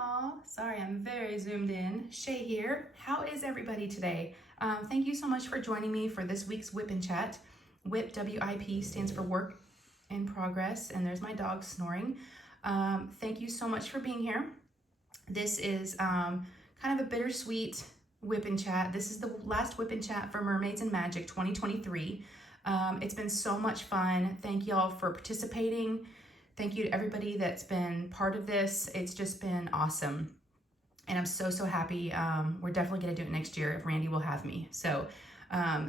y'all. Sorry, I'm very zoomed in. Shay here. How is everybody today? Thank you so much for joining me for this week's Whip and Chat. WIP, W-I-P, stands for Work in Progress, and there's my dog snoring. Thank you so much for being here. This is kind of a bittersweet Whip and Chat. This is the last Whip and Chat for Mermaids and Magic 2023. It's been so much fun. Thank y'all for participating. Thank you to everybody that's been part of this. It's just been awesome. And I'm so happy. We're definitely going to do it next year if Randee will have me. So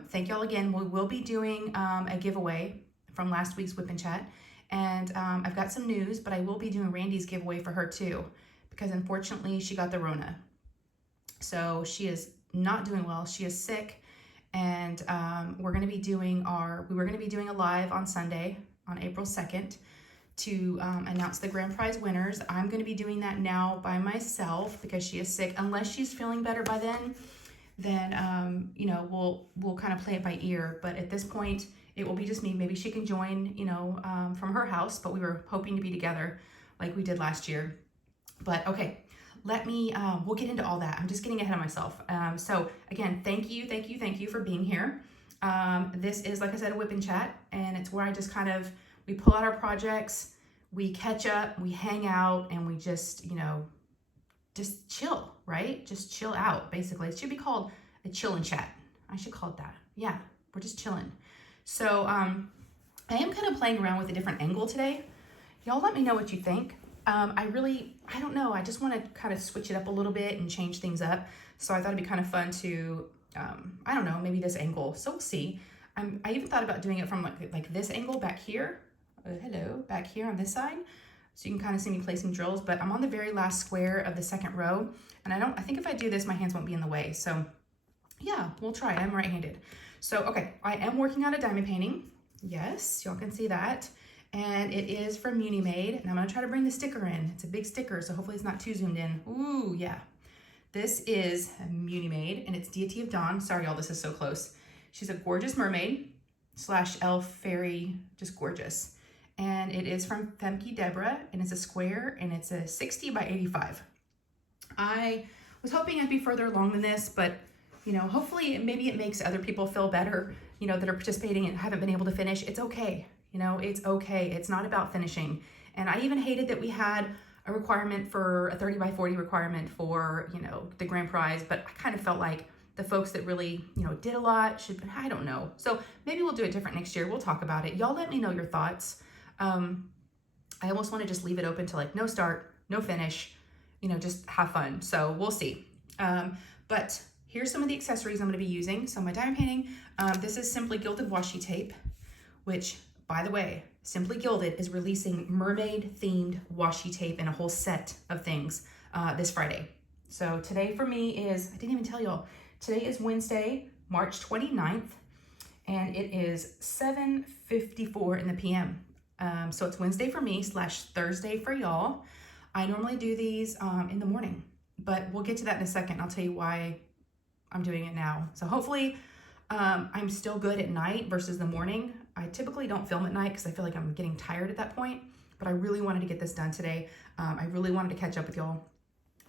thank y'all again. We will be doing a giveaway from last week's Whip and Chat. And I've got some news, but I will be doing Randee's giveaway for her too, because unfortunately she got the Rona. So she is not doing well. She is sick. And we were going to be doing a live on Sunday on April 2nd. To announce the grand prize winners. I'm going to be doing that now by myself because she is sick. Unless she's feeling better by then you know, we'll kind of play it by ear. But at this point, it will be just me. Maybe she can join, you know, from her house. But we were hoping to be together like we did last year. But okay, we'll get into all that. I'm just getting ahead of myself. So again, thank you for being here. This is, like I said, a Whip and Chat, and it's where I just we pull out our projects, we catch up, we hang out, and we just, you know, just chill, right? Just chill out, basically. It should be called a chill and chat. I should call it that. Yeah, we're just chilling. So I am kind of playing around with a different angle today. Y'all let me know what you think. I don't know. I just want to kind of switch it up a little bit and change things up. So I thought it'd be kind of fun to, I don't know, maybe this angle. So we'll see. I even thought about doing it from like this angle back here. Hello, back here on this side. So you can kind of see me placing drills, but I'm on the very last square of the second row. And I think if I do this, my hands won't be in the way. So yeah, we'll try. I'm right-handed. So, okay, I am working on a diamond painting. Yes, y'all can see that. And it is from Munimade. And I'm gonna try to bring the sticker in. It's a big sticker, so hopefully it's not too zoomed in. Ooh, yeah. This is Munimade, and it's Deity of Dawn. Sorry, y'all, this is so close. She's a gorgeous mermaid / elf fairy, just gorgeous. And it is from Femke Deborah, and it's a square, and it's a 60 by 85. I was hoping I'd be further along than this, but you know, hopefully maybe it makes other people feel better, you know, that are participating and haven't been able to finish. It's okay. You know, it's okay. It's not about finishing. And I even hated that we had a requirement for a 30 by 40 requirement for, you know, the grand prize, but I kind of felt like the folks that really, you know, did a lot I don't know. So maybe we'll do it different next year. We'll talk about it. Y'all let me know your thoughts. I almost want to just leave it open to like no start, no finish, you know, just have fun. So we'll see. But here's some of the accessories I'm going to be using. So my diamond painting, this is Simply Gilded washi tape, which, by the way, Simply Gilded is releasing mermaid themed washi tape in a whole set of things this Friday. So today for me is, I didn't even tell y'all, today is Wednesday, March 29th, and it is 7:54 in the PM. So it's Wednesday for me / Thursday for y'all. I normally do these in the morning, but we'll get to that in a second. I'll tell you why I'm doing it now. So hopefully I'm still good at night versus the morning. I typically don't film at night because I feel like I'm getting tired at that point, but I really wanted to get this done today. I really wanted to catch up with y'all.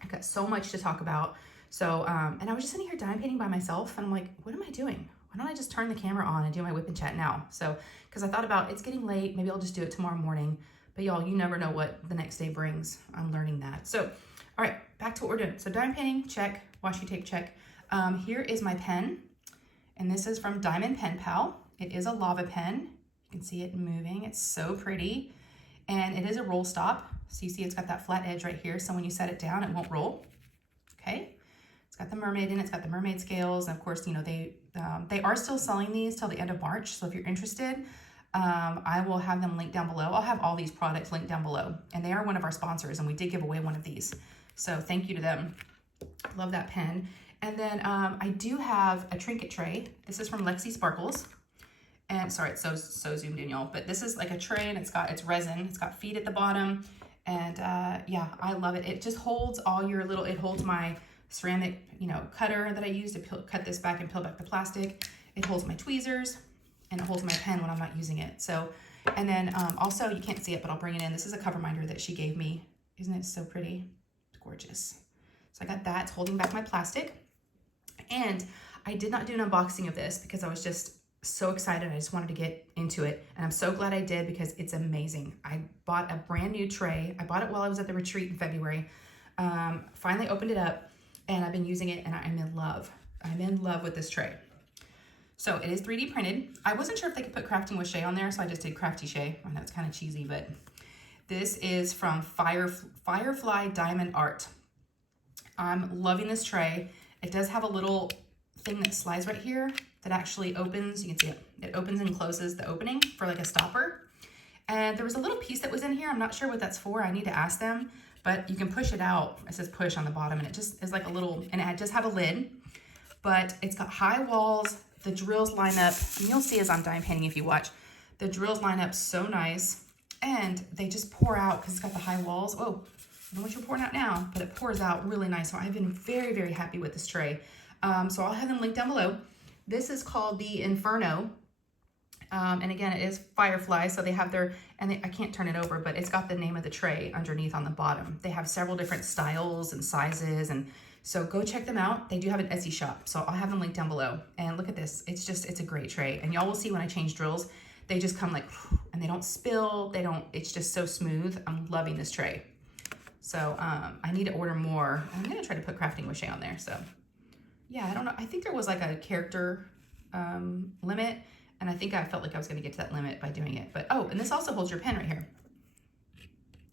I've got so much to talk about. So, and I was just sitting here diamond painting by myself, and I'm like, what am I doing? Why don't I just turn the camera on and do my Whip and Chat now? So, because I thought about it's getting late, maybe I'll just do it tomorrow morning. But y'all, you never know what the next day brings. I'm learning that. So, all right, back to what we're doing. So diamond painting, check. Washi tape, check. Here is my pen, and this is from Diamond Pen Pal. It is a lava pen. You can see it moving. It's so pretty. And it is a roll stop. So you see it's got that flat edge right here. So when you set it down, it won't roll. Okay. It's got the mermaid in it. It's got the mermaid scales. And of course, you know, they are still selling these till the end of March. So if you're interested, I will have them linked down below. I'll have all these products linked down below. And they are one of our sponsors, and we did give away one of these. So thank you to them. Love that pen. And then I do have a trinket tray. This is from Lexi Sparkles. And sorry, it's so zoomed in, y'all. But this is like a tray, and it's resin. It's got feet at the bottom. And yeah, I love it. It just holds all your little, it holds my ceramic, you know, cutter that I use to cut this back and peel back the plastic. It holds my tweezers, and it holds my pen when I'm not using it. So, and then also, you can't see it, but I'll bring it in. This is a Coverminder that she gave me. Isn't it so pretty? gorgeous. So I got that, it's holding back my plastic. And I did not do an unboxing of this because I was just so excited. I just wanted to get into it. And I'm so glad I did because it's amazing. I bought a brand new tray. I bought it while I was at the retreat in February. Finally opened it up and I've been using it and I'm in love. I'm in love with this tray. So it is 3D printed. I wasn't sure if they could put crafting with Shay on there, so I just did Crafty Shay. I know it's kind of cheesy, but this is from Firefly Diamond Art. I'm loving this tray. It does have a little thing that slides right here that actually opens. You can see it. It opens and closes the opening for like a stopper. And there was a little piece that was in here. I'm not sure what that's for. I need to ask them, but you can push it out. It says push on the bottom and it just is like a little, and it does have a lid, but it's got high walls. The drills line up, and you'll see as I'm dime painting if you watch, the drills line up so nice, and they just pour out because it's got the high walls. Oh, I don't know what you're pouring out now, but it pours out really nice. So I've been very, very happy with this tray. So I'll have them linked down below. This is called the Inferno. And again, it is Firefly. So they have their, I can't turn it over, but it's got the name of the tray underneath on the bottom. They have several different styles and sizes, and so go check them out. They do have an Etsy shop, so I'll have them linked down below. And look at this. It's a great tray. And y'all will see when I change drills, they just come like, and they don't spill. It's just so smooth. I'm loving this tray. So I need to order more. I'm gonna try to put Crafting with Shay on there. So yeah, I don't know. I think there was like a character limit, and I think I felt like I was gonna get to that limit by doing it. But oh, and this also holds your pen right here.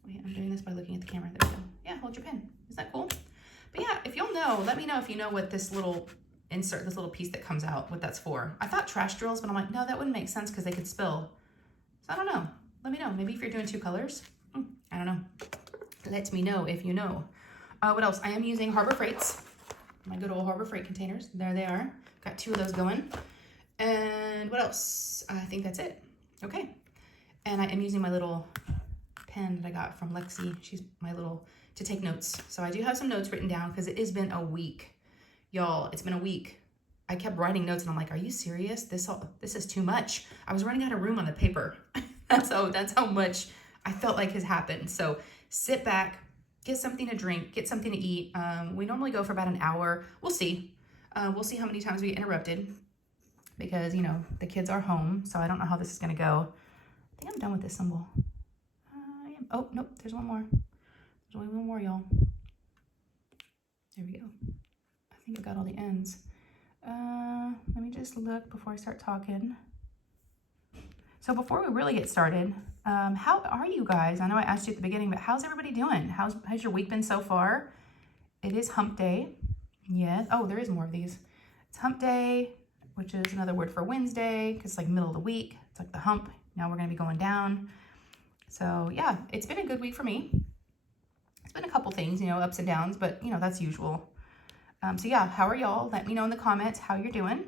Wait, I'm doing this by looking at the camera. There we go. Yeah, hold your pen. Isn't that cool? But yeah, if you'll know, let me know if you know what this little insert, this little piece that comes out, what that's for. I thought trash drills, but I'm like, no, that wouldn't make sense because they could spill. So I don't know. Let me know. Maybe if you're doing 2 colors. I don't know. Let me know if you know. What else? I am using Harbor Freights. My good old Harbor Freight containers. There they are. Got 2 of those going. And what else? I think that's it. Okay. And I am using my little pen that I got from Lexi. She's my little, to take notes. So I do have some notes written down because it has been a week. Y'all, it's been a week. I kept writing notes and I'm like, are you serious? This is too much. I was running out of room on the paper. that's how much I felt like has happened. So sit back, get something to drink, get something to eat. We normally go for about an hour. We'll see. We'll see how many times we get interrupted because, you know, the kids are home. So I don't know how this is going to go. I think I'm done with this symbol. Oh, nope, there's one more. There's only one more, y'all. There we go. I think I got all the ends. Let me just look before I start talking. So before we really get started, how are you guys? I know I asked you at the beginning, but how's everybody doing? How's your week been so far? It is hump day. Yes. Oh, there is more of these. It's hump day, which is another word for Wednesday, because it's like middle of the week. It's like the hump. Now we're going to be going down. So yeah, it's been a good week for me. It's been a couple things, you know, ups and downs, but you know, that's usual. So yeah, how are y'all? Let me know in the comments how you're doing.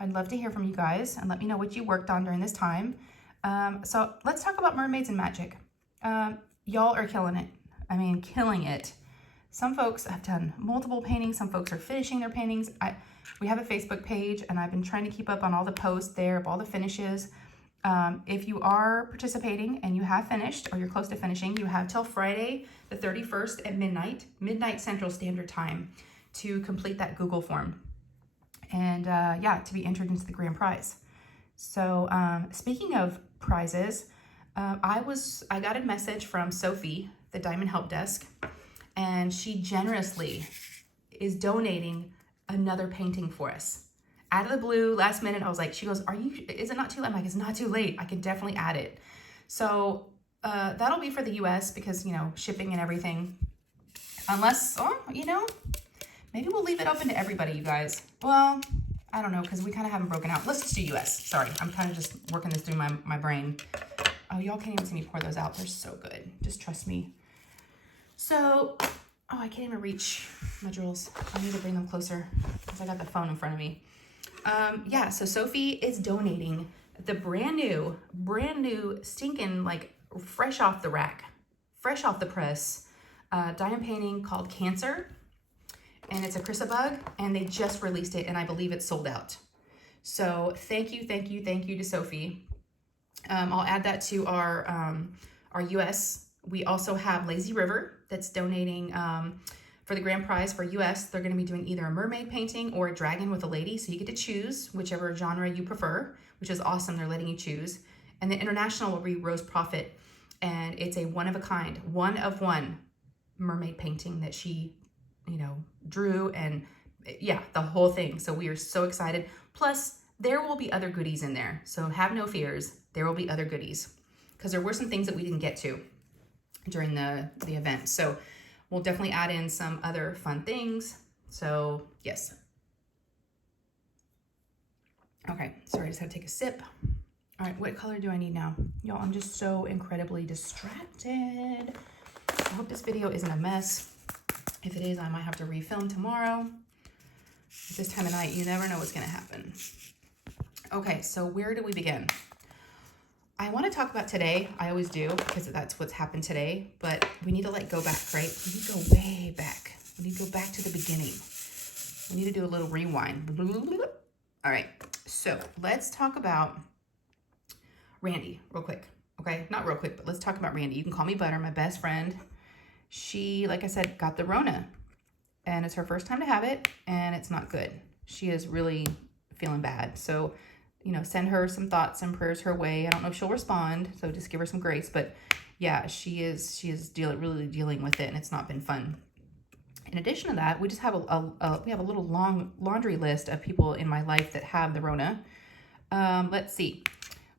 I'd love to hear from you guys and let me know what you worked on during this time. So let's talk about mermaids and magic. Y'all are killing it. I mean, killing it. Some folks have done multiple paintings. Some folks are finishing their paintings. We have a Facebook page and I've been trying to keep up on all the posts there of all the finishes. If you are participating and you have finished or you're close to finishing, you have till Friday the 31st at midnight Central Standard Time to complete that Google form and yeah, to be entered into the grand prize. So speaking of prizes, I got a message from Sophie, the Diamond Help Desk, and she generously is donating another painting for us. Out of the blue, last minute, I was like, she goes, is it not too late? I'm like, it's not too late. I can definitely add it. So that'll be for the US because, you know, shipping and everything. Unless, you know, maybe we'll leave it open to everybody, you guys. Well, I don't know, because we kind of haven't broken out. Let's just do US. Sorry, I'm kind of just working this through my brain. Oh, y'all can't even see me pour those out. They're so good. Just trust me. So, oh, I can't even reach my drills. I need to bring them closer because I got the phone in front of me. Yeah, so Sophie is donating the brand new stinking, like fresh off the rack, fresh off the press, diamond painting called Cancer. And it's a Chrysabug, and they just released it, and I believe it's sold out. So thank you to Sophie. I'll add that to our US. We also have Lazy River that's donating for the grand prize for US. They're going to be doing either a mermaid painting or a dragon with a lady. So you get to choose whichever genre you prefer, which is awesome. They're letting you choose. And the international will be Rose Proffitt. And it's a one of one mermaid painting that she, you know, drew, and yeah, the whole thing. So we are so excited. Plus, there will be other goodies in there. So have no fears. There will be other goodies because there were some things that we didn't get to during the event. So we'll definitely add in some other fun things. So yes. Okay, sorry, I just had to take a sip. All right, what color do I need now? Y'all, I'm just so incredibly distracted. I hope this video isn't a mess. If it is, I might have to refilm tomorrow. At this time of night, you never know what's gonna happen. Okay, so where do we begin? I wanna talk about today. I always do, because that's what's happened today, but we need to like go back, right? We need to go way back. We need to go back to the beginning. We need to do a little rewind. All right, so let's talk about Randee real quick. Okay, not real quick, but let's talk about Randee. You can call me Butter, my best friend. She, like I said, got the Rona, and it's her first time to have it, and it's not good. She is really feeling bad. So, you know, send her some thoughts and prayers her way. I don't know if she'll respond, so just give her some grace. But yeah, she is really dealing with it, and it's not been fun. In addition to that, we just have we have a little long laundry list of people in my life that have the Rona. Let's see.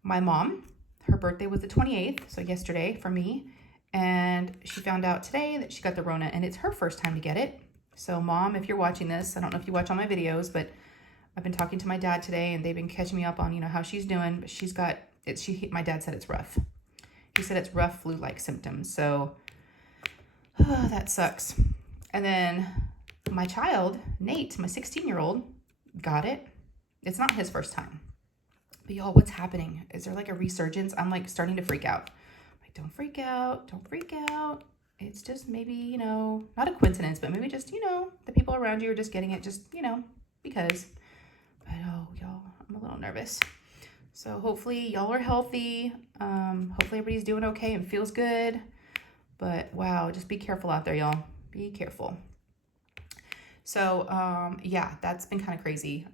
My mom, her birthday was the 28th, so yesterday for me, and she found out today that she got the Rona, and it's her first time to get it. So Mom, if you're watching this, I don't know if you watch all my videos, but I've been talking to my dad today, and they've been catching me up on, you know, how she's doing. But she's got it. My dad said it's rough. He said it's rough flu-like symptoms. So that sucks. And then my child, Nate, my 16-year-old, got it. It's not his first time. But y'all, what's happening? Is there like a resurgence? I'm like starting to freak out. Like, don't freak out. Don't freak out. It's just maybe, you know, not a coincidence, but maybe just, you know, the people around you are just getting it just, you know, because. But oh, y'all, I'm a little nervous. So hopefully y'all are healthy. Hopefully everybody's doing okay and feels good. But wow, just be careful out there, y'all. Be careful. So yeah, that's been kind of crazy.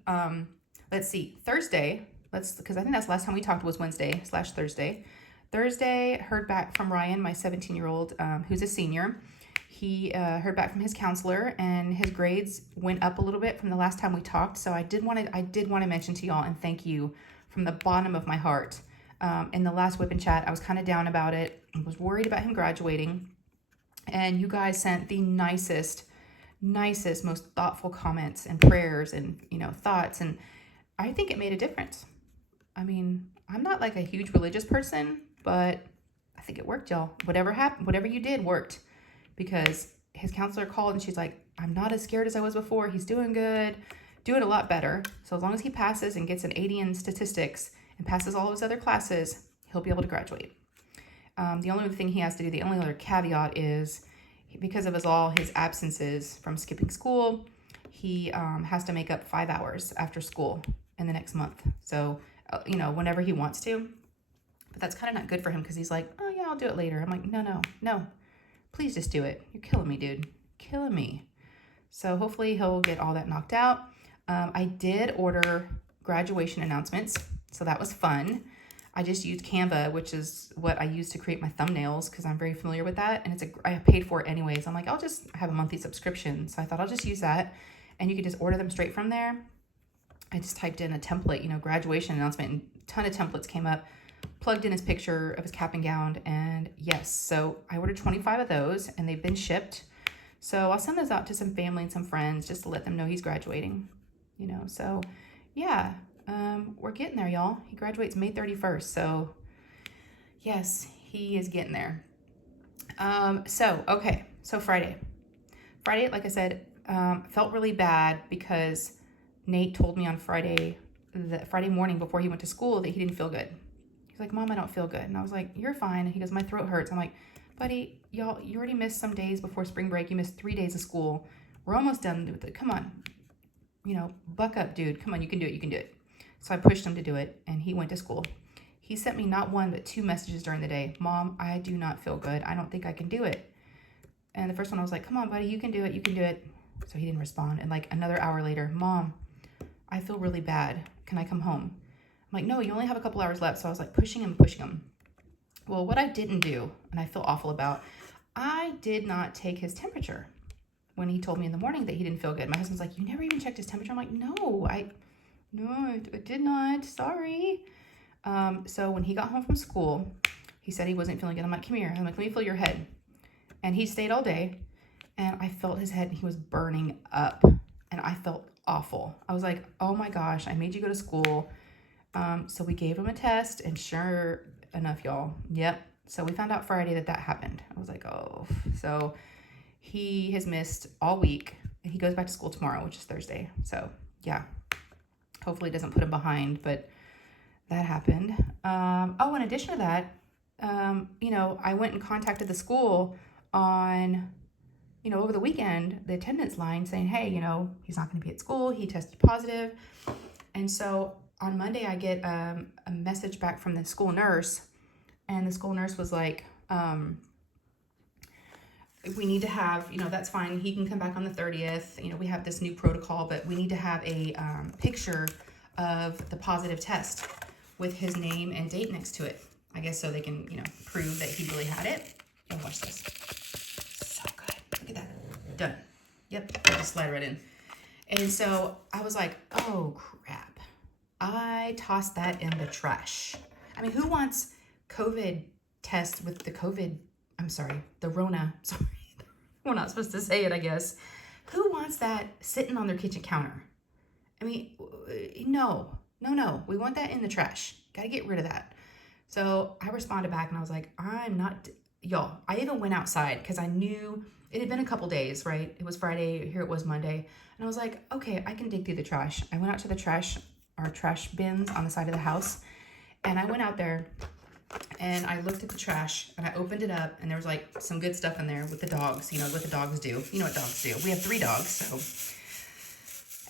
Let's see, Thursday. Because I think that's the last time we talked was Wednesday/Thursday. Thursday, heard back from Ryan, my 17-year-old, who's a senior. He heard back from his counselor, and his grades went up a little bit from the last time we talked. So I did want to mention to y'all and thank you from the bottom of my heart. In the last Whip and Chat, I was kind of down about it. I was worried about him graduating, and you guys sent the nicest, most thoughtful comments and prayers and, you know, thoughts, and I think it made a difference. I mean, I'm not like a huge religious person, but I think it worked, y'all. Whatever happened, whatever you did worked, because his counselor called and she's like, I'm not as scared as I was before. He's doing good, doing a lot better. So as long as he passes and gets an 80 in statistics and passes all of his other classes, he'll be able to graduate. The only thing he has to do, the only other caveat is because of his absences from skipping school, he has to make up 5 hours after school in the next month. So, you know, whenever he wants to. But that's kind of not good for him because he's like, oh yeah, I'll do it later. I'm like, no. Please just do it. You're killing me, dude. Killing me. So hopefully he'll get all that knocked out. I did order graduation announcements, so that was fun. I just used Canva, which is what I use to create my thumbnails because I'm very familiar with that. And I paid for it anyways. I'm like, I'll just have a monthly subscription. So I thought I'll just use that. And you can just order them straight from there. I just typed in a template, you know, graduation announcement, and a ton of templates came up, plugged in his picture of his cap and gown, and yes, so I ordered 25 of those, and they've been shipped. So I'll send those out to some family and some friends just to let them know he's graduating, you know. So yeah, we're getting there, y'all. He graduates May 31st, so yes, he is getting there. So Friday, like I said, felt really bad because Nate told me on Friday morning before he went to school that he didn't feel good. He's like, Mom, I don't feel good. And I was like, you're fine. And he goes, my throat hurts. I'm like, buddy, y'all, you already missed some days before spring break. You missed 3 days of school. We're almost done with it. Come on. You know, buck up, dude. Come on, you can do it. You can do it. So I pushed him to do it, and he went to school. He sent me not one, but 2 messages during the day. Mom, I do not feel good. I don't think I can do it. And the first one I was like, come on, buddy, you can do it, you can do it. So he didn't respond. And like another hour later, Mom, I feel really bad. Can I come home? I'm like, no, you only have a couple hours left. So I was like pushing him. Well, what I didn't do, and I feel awful about, I did not take his temperature when he told me in the morning that he didn't feel good. My husband's like, you never even checked his temperature? I'm like, no, I did not. Sorry. So when he got home from school, he said he wasn't feeling good. I'm like, come here. I'm like, let me feel your head. And he stayed all day, and I felt his head, and he was burning up, and I felt awful. I was like, oh my gosh, I made you go to school. So we gave him a test, and sure enough, y'all, yep. So we found out Friday that happened. I was like, oh. So he has missed all week. He goes back to school tomorrow, which is Thursday. So yeah, hopefully it doesn't put him behind, but that happened. Oh, in addition to that, I went and contacted the school on, over the weekend, the attendance line saying, hey, he's not going to be at school. He tested positive. And so on Monday, I get a message back from the school nurse, and the school nurse was like, we need to have, that's fine. He can come back on the 30th. We have this new protocol, but we need to have a picture of the positive test with his name and date next to it. I guess so they can, prove that he really had it. And watch this. So good. Look at that. Done. Yep. Just slide right in. And so I was like, oh, crap. I tossed that in the trash. I mean, who wants COVID test with the Rona. Sorry. We're not supposed to say it, I guess. Who wants that sitting on their kitchen counter? I mean, no. We want that in the trash. Got to get rid of that. So I responded back and I was like, I'm not, y'all. I even went outside because I knew it had been a couple days, right? It was Friday. Here it was Monday. And I was like, okay, I can dig through the trash. I went out to the trash bins on the side of the house. And I went out there and I looked at the trash and I opened it up and there was like some good stuff in there with the dogs, what the dogs do. You know what dogs do. We have 3 dogs, so.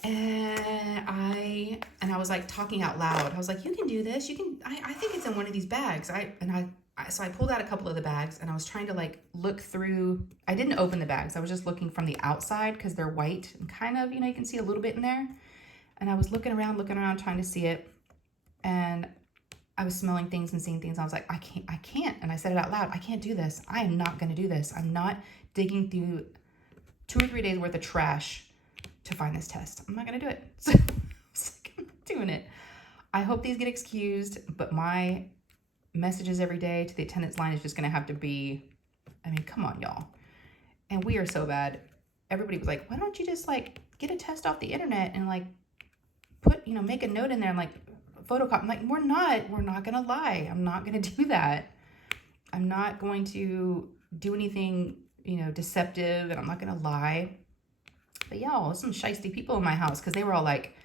And I was like talking out loud. I was like, you can do this. You can, I think it's in one of these bags. So I pulled out a couple of the bags and I was trying to like look through. I didn't open the bags. I was just looking from the outside because they're white and kind of, you can see a little bit in there. And I was looking around, trying to see it. And I was smelling things and seeing things. I was like, I can't. And I said it out loud. I can't do this. I am not going to do this. I'm not digging through 2 or 3 days worth of trash to find this test. I'm not going to do it. So I was like, I'm not doing it. I hope these get excused, but my messages every day to the attendance line is just going to have to be, come on, y'all. And we are so bad. Everybody was like, why don't you just like get a test off the internet and like put, make a note in there and like photocopy. I'm like, we're not going to lie. I'm not going to do that. I'm not going to do anything, deceptive, and I'm not going to lie. But y'all, some shiesty people in my house, because they were all like,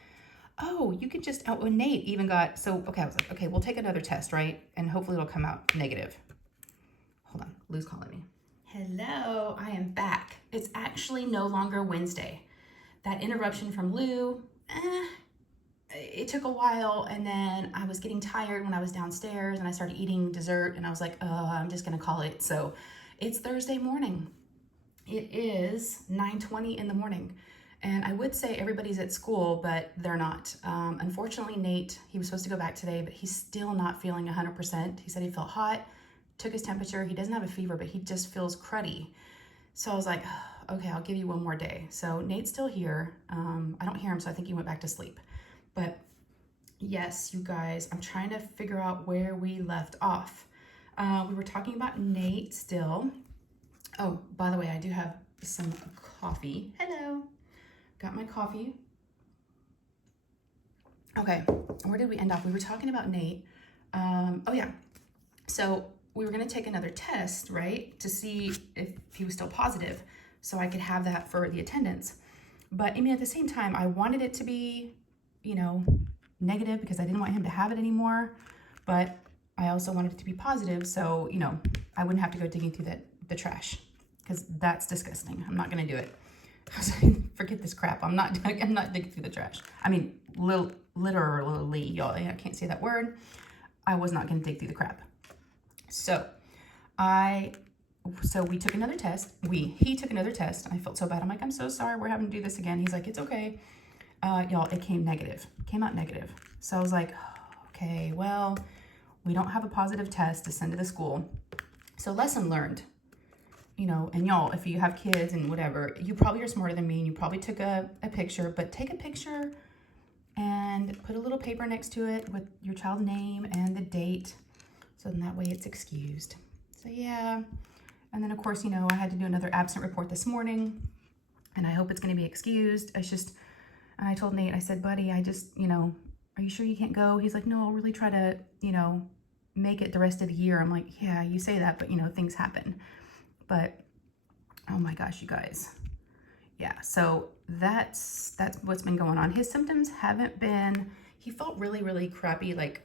oh, you could just, Nate even got, okay, I was like, okay, we'll take another test, right? And hopefully it'll come out negative. Hold on, Lou's calling me. Hello, I am back. It's actually no longer Wednesday. That interruption from Lou, it took a while, and then I was getting tired when I was downstairs and I started eating dessert and I was like, I'm just gonna call it. So it's Thursday morning. It is 9:20 in the morning. And I would say everybody's at school, but they're not. Unfortunately, Nate, he was supposed to go back today, but he's still not feeling 100%. He said he felt hot, took his temperature. He doesn't have a fever, but he just feels cruddy. So I was like, okay, I'll give you one more day. So Nate's still here. I don't hear him, so I think he went back to sleep. But yes, you guys, I'm trying to figure out where we left off. We were talking about Nate still. Oh, by the way, I do have some coffee. Hello. Got my coffee. Okay, where did we end up? We were talking about Nate. Oh yeah, so we were gonna take another test, right? To see if he was still positive so I could have that for the attendance. But at the same time, I wanted it to be, negative because I didn't want him to have it anymore. But I also wanted it to be positive so, I wouldn't have to go digging through the trash because that's disgusting. I'm not gonna do it. Forget this crap. I'm not digging through the trash. Literally, y'all. I can't say that word. I was not going to dig through the crap. So I so we took another test. He took another test. I felt so bad. I'm like, I'm so sorry. We're having to do this again. He's like, it's okay. Y'all, it came negative. Came out negative. So I was like, okay, well, we don't have a positive test to send to the school. So lesson learned, you know, and y'all, if you have kids and whatever, you probably are smarter than me and you probably took a picture, but take a picture and put a little paper next to it with your child's name and the date. So then that way it's excused. So yeah. And then of course, you know, I had to do another absent report this morning and I hope it's going to be excused. It's just, and I told Nate, I said, buddy, I just, you know, are you sure you can't go? He's like, no, I'll really try to, you know, make it the rest of the year. I'm like, yeah, you say that, but you know, things happen. But oh my gosh, you guys. Yeah, so that's what's been going on. His symptoms haven't been, he felt really, really crappy like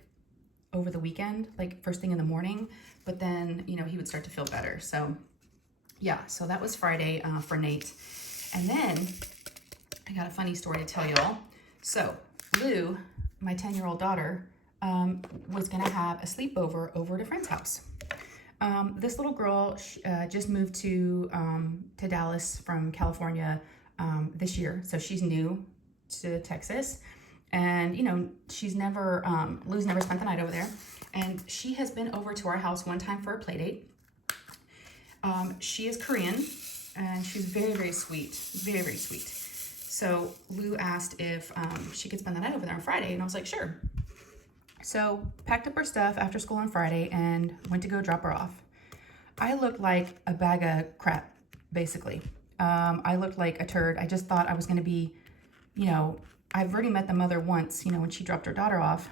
over the weekend, like first thing in the morning, but then, you know, he would start to feel better. So yeah, so that was Friday for Nate. And then I got a funny story to tell y'all. So Lou, my 10-year-old daughter, was gonna have a sleepover over at a friend's house. This little girl just moved to Dallas from California this year. So she's new to Texas. And, you know, she's never, Lou's never spent the night over there. And she has been over to our house one time for a play date. She is Korean and she's very, very sweet. Very, very sweet. So Lou asked if she could spend the night over there on Friday. And I was like, sure. So packed up her stuff after school on Friday and went to go drop her off. I looked like a bag of crap, basically. I looked like a turd. I just thought I was going to be, you know, I've already met the mother once, you know, when she dropped her daughter off,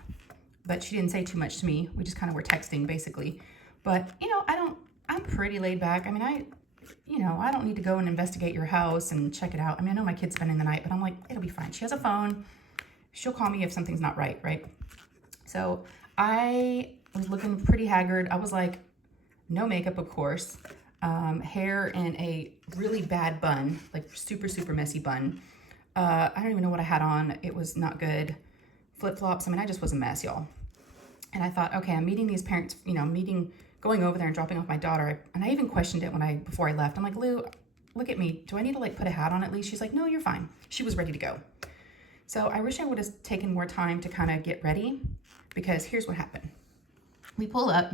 but she didn't say too much to me. We just kind of were texting, basically. But, you know, I'm pretty laid back. I mean, I don't need to go and investigate your house and check it out. I mean, I know my kid's spending the night, but I'm like, it'll be fine. She has a phone. She'll call me if something's not right, right? So I was looking pretty haggard. I was like, no makeup, of course. Hair in a really bad bun, like super, super messy bun. I don't even know what I had on. It was not good. Flip-flops. I mean, I just was a mess, y'all. And I thought, okay, I'm meeting these parents, you know, going over there and dropping off my daughter. And I even questioned it before I left. I'm like, Lou, look at me. Do I need to like put a hat on at least? She's like, no, you're fine. She was ready to go. So I wish I would have taken more time to kind of get ready, because here's what happened. We pull up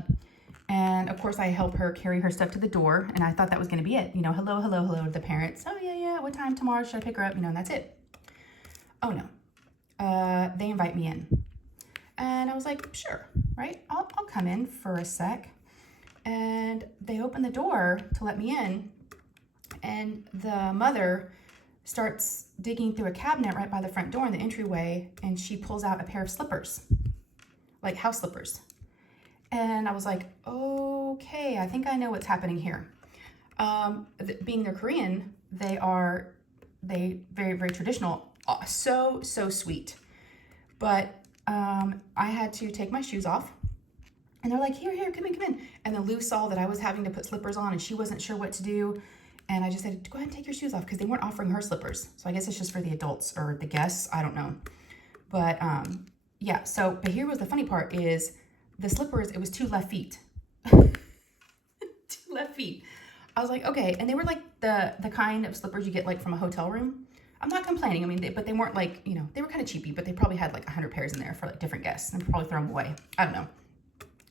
and of course I help her carry her stuff to the door, and I thought that was going to be it. You know, hello, hello, hello to the parents. Oh yeah, what time tomorrow should I pick her up? You know, and that's it. Oh no. They invite me in. And I was like, sure, right? I'll come in for a sec. And they open the door to let me in, and the mother starts digging through a cabinet right by the front door in the entryway, and she pulls out a pair of slippers, like house slippers. And I was like, okay, I think I know what's happening here. Being they're Korean, they very, very traditional, so sweet. But I had to take my shoes off, and they're like, here, come in. And then Lou saw that I was having to put slippers on and she wasn't sure what to do. And I just said, go ahead and take your shoes off, because they weren't offering her slippers. So I guess it's just for the adults or the guests. I don't know. But yeah, but here was the funny part is the slippers, it was 2 left feet. 2 left feet. I was like, okay. And they were like the kind of slippers you get like from a hotel room. I'm not complaining. I mean, but they weren't like, you know, they were kind of cheapy, but they probably had like 100 pairs in there for like different guests, and probably throw them away. I don't know.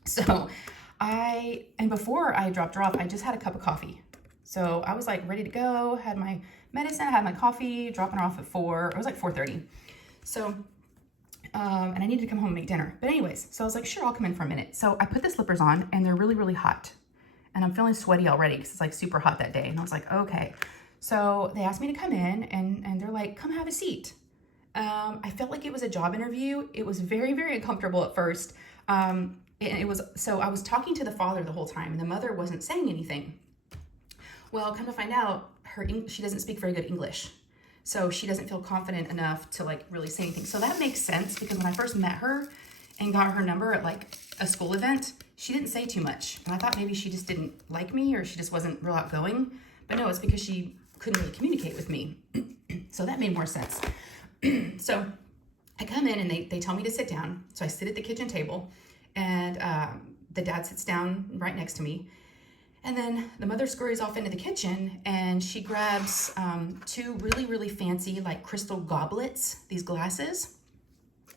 So before I dropped her off, I just had a cup of coffee. So I was like ready to go, had my medicine, had my coffee, dropping her off at 4. It was like 4:30. So, and I needed to come home and make dinner. But anyways, so I was like, sure, I'll come in for a minute. So I put the slippers on, and they're really, really hot. And I'm feeling sweaty already because it's like super hot that day. And I was like, okay. So they asked me to come in, and they're like, come have a seat. I felt like it was a job interview. It was very, very uncomfortable at first. So I was talking to the father the whole time, and the mother wasn't saying anything. Well, come to find out, she doesn't speak very good English. So she doesn't feel confident enough to like really say anything. So that makes sense, because when I first met her and got her number at like a school event, she didn't say too much. And I thought maybe she just didn't like me, or she just wasn't real outgoing. But no, it's because she couldn't really communicate with me. So that made more sense. So I come in, and they tell me to sit down. So I sit at the kitchen table, and the dad sits down right next to me. And then the mother scurries off into the kitchen and she grabs two really, really fancy like crystal goblets, these glasses,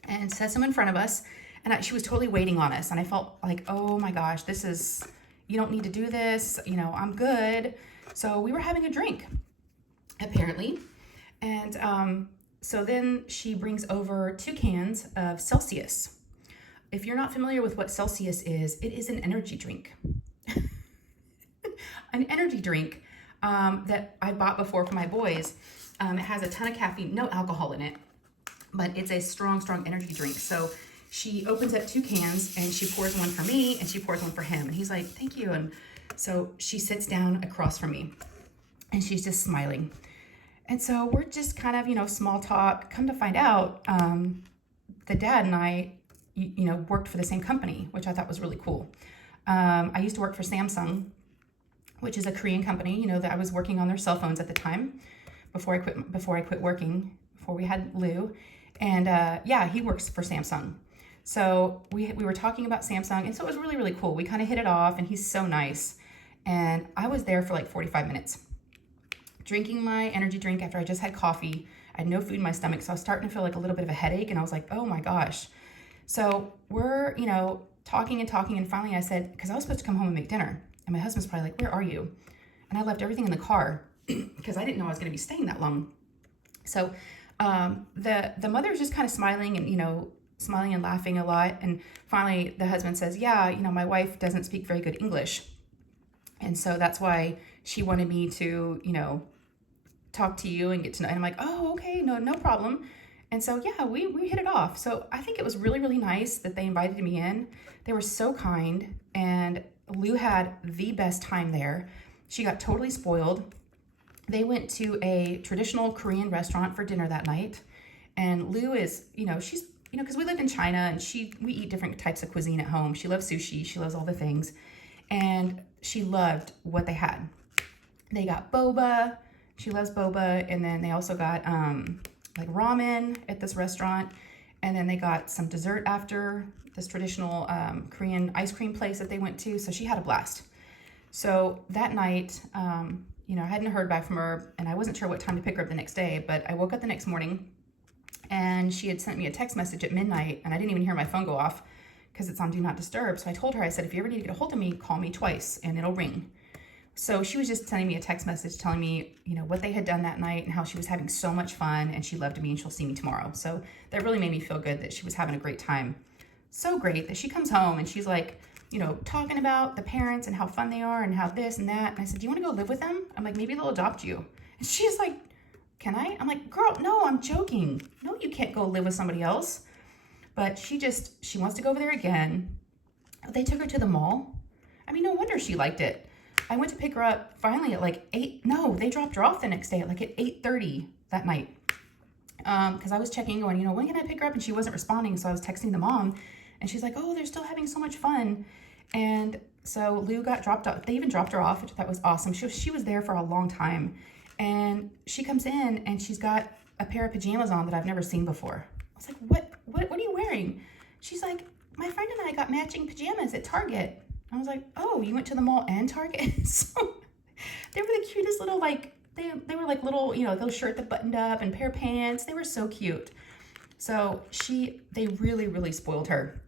and sets them in front of us. And she was totally waiting on us. And I felt like, oh my gosh, you don't need to do this. You know, I'm good. So we were having a drink, apparently. And so then she brings over 2 cans of Celsius. If you're not familiar with what Celsius is, it is an energy drink. An energy drink that I bought before for my boys. It has a ton of caffeine, no alcohol in it, but it's a strong, strong energy drink. So she opens up 2 cans and she pours one for me and she pours one for him. And he's like, thank you. And so she sits down across from me and she's just smiling. And so we're just kind of, you know, small talk. Come to find out, the dad and I, you know, worked for the same company, which I thought was really cool. I used to work for Samsung, which is a Korean company, you know, that I was working on their cell phones at the time before I quit working, before we had Lou. And yeah, he works for Samsung. So we were talking about Samsung, and so it was really, really cool. We kind of hit it off, and he's so nice. And I was there for like 45 minutes, drinking my energy drink after I just had coffee. I had no food in my stomach, so I was starting to feel like a little bit of a headache, and I was like, oh my gosh. So we're, you know, talking, and finally I said, because I was supposed to come home and make dinner. And my husband's probably like, where are you? And I left everything in the car because I didn't know I was going to be staying that long. So the mother's just kind of smiling and, you know, smiling and laughing a lot. And finally the husband says, yeah, you know, my wife doesn't speak very good English. And so that's why she wanted me to, you know, talk to you and get to know. And I'm like, oh, okay, no problem. And so, yeah, we hit it off. So I think it was really, really nice that they invited me in. They were so kind, and Lou had the best time there. She got totally spoiled. They went to a traditional Korean restaurant for dinner that night. And Lou is, you know, she's, you know, because we lived in China and we eat different types of cuisine at home. She loves sushi. She loves all the things. And she loved what they had. They got boba. She loves boba. And then they also got like ramen at this restaurant. And then they got some dessert after this traditional Korean ice cream place that they went to. So she had a blast. So that night, you know, I hadn't heard back from her and I wasn't sure what time to pick her up the next day, but I woke up the next morning and she had sent me a text message at midnight and I didn't even hear my phone go off because it's on Do Not Disturb. So I told her, I said, if you ever need to get a hold of me, call me twice and it'll ring. So she was just sending me a text message telling me, you know, what they had done that night and how she was having so much fun and she loved me and she'll see me tomorrow. So that really made me feel good that she was having a great time. So great that she comes home and she's like, you know, talking about the parents and how fun they are and how this and that. And I said, do you want to go live with them? I'm like, maybe they'll adopt you. And she's like, can I? I'm like, girl, no, I'm joking. No, you can't go live with somebody else. But she wants to go over there again. They took her to the mall. I mean, no wonder she liked it. I went to pick her up finally at like 8. No, they dropped her off the next day at like at 8:30 that night. Because I was checking going, you know, when can I pick her up? And she wasn't responding. So I was texting the mom and she's like, oh, they're still having so much fun. And so Lou got dropped off. They even dropped her off, which that was awesome. She was there for a long time. And she comes in and she's got a pair of pajamas on that I've never seen before. I was like, what are you wearing? She's like, my friend and I got matching pajamas at Target. I was like, oh, you went to the mall and Target? So they were the cutest little, like, they were like little, you know, little shirt that buttoned up and pair of pants. They were so cute. So they really, really spoiled her.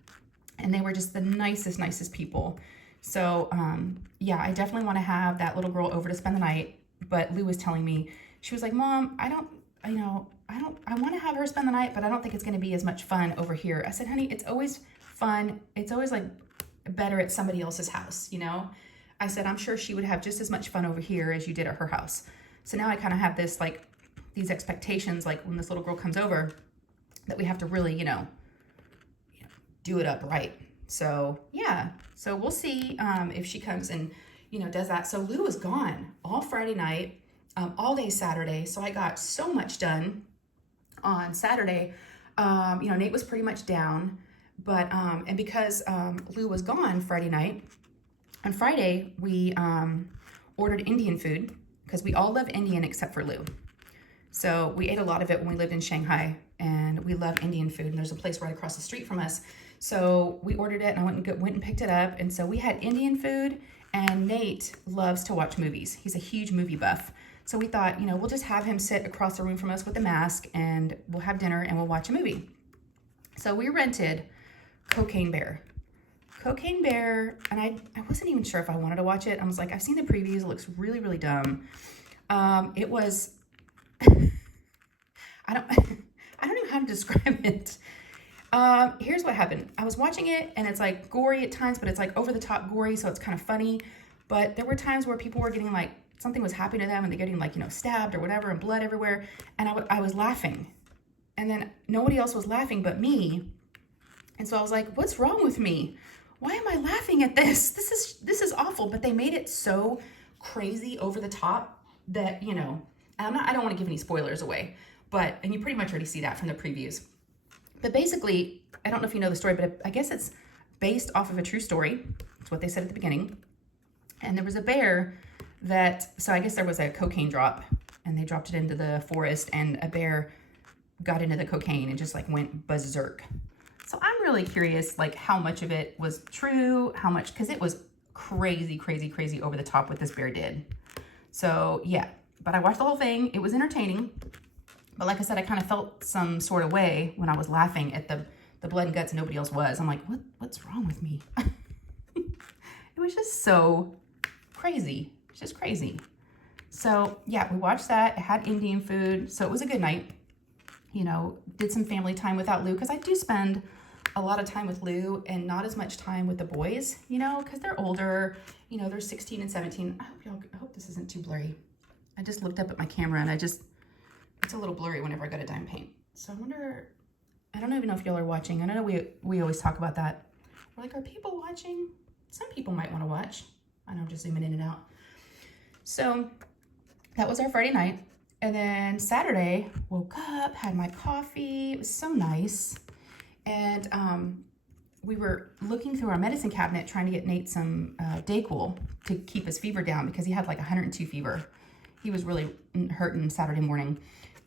And they were just the nicest people. So, yeah, I definitely want to have that little girl over to spend the night. But Lou was telling me, she was like, Mom, I want to have her spend the night, but I don't think it's going to be as much fun over here. I said, honey, it's always fun. It's always like better at somebody else's house, you know? I said, I'm sure she would have just as much fun over here as you did at her house. So now I kind of have this, like, these expectations, like when this little girl comes over, that we have to really, you know, do it up right. So yeah, so we'll see if she comes and, you know, does that. So Lou was gone all Friday night, all day Saturday. So I got so much done on Saturday. You know, Nate was pretty much down, but, and because Lou was gone Friday night, on Friday, we ordered Indian food because we all love Indian except for Lou. So we ate a lot of it when we lived in Shanghai and we love Indian food. And there's a place right across the street from us. So we ordered it and I went and picked it up. And so we had Indian food And Nate loves to watch movies. He's a huge movie buff. So we thought, we'll just have him sit across the room from us with a mask and we'll have dinner and we'll watch a movie. So we rented Cocaine Bear. Cocaine Bear, and I wasn't even sure if I wanted to watch it. I was like, I've seen the previews. It looks really, really dumb. It was, I don't know how to describe it. Here's what happened. I was watching it and it's like gory at times, but it's like over the top gory. So it's kind of funny. But there were times where people were getting like, something was happening to them and they're getting like, stabbed or whatever and blood everywhere. And I was laughing. And then nobody else was laughing but me. And so I was like, what's wrong with me? Why am I laughing at this? This is awful. But they made it so crazy over the top that, I don't want to give any spoilers away, and you pretty much already see that from the previews. But basically, I don't know if you know the story, but I guess it's based off of a true story. That's what they said at the beginning. And there was a bear so I guess there was a cocaine drop and they dropped it into the forest and a bear got into the cocaine and just like went berserk. So I'm really curious, like how much of it was true, because it was crazy, crazy, crazy over the top what this bear did. So yeah, but I watched the whole thing. It was entertaining. But like I said, I kind of felt some sort of way when I was laughing at the blood and guts and nobody else was. I'm like, what's wrong with me? It was just so crazy. It's just crazy. So yeah, we watched that. It had Indian food. So it was a good night. Did some family time without Lou because I do spend a lot of time with Lou and not as much time with the boys, because they're older. They're 16 and 17. I hope this isn't too blurry. I just looked up at my camera and it's a little blurry whenever I go to dime paint. So I don't even know if y'all are watching. I know we always talk about that. We're like, are people watching? Some people might want to watch. I know I'm just zooming in and out. So that was our Friday night. And then Saturday, woke up, had my coffee. It was so nice. And we were looking through our medicine cabinet trying to get Nate some Dayquil to keep his fever down because he had like 102 fever. He was really hurting Saturday morning.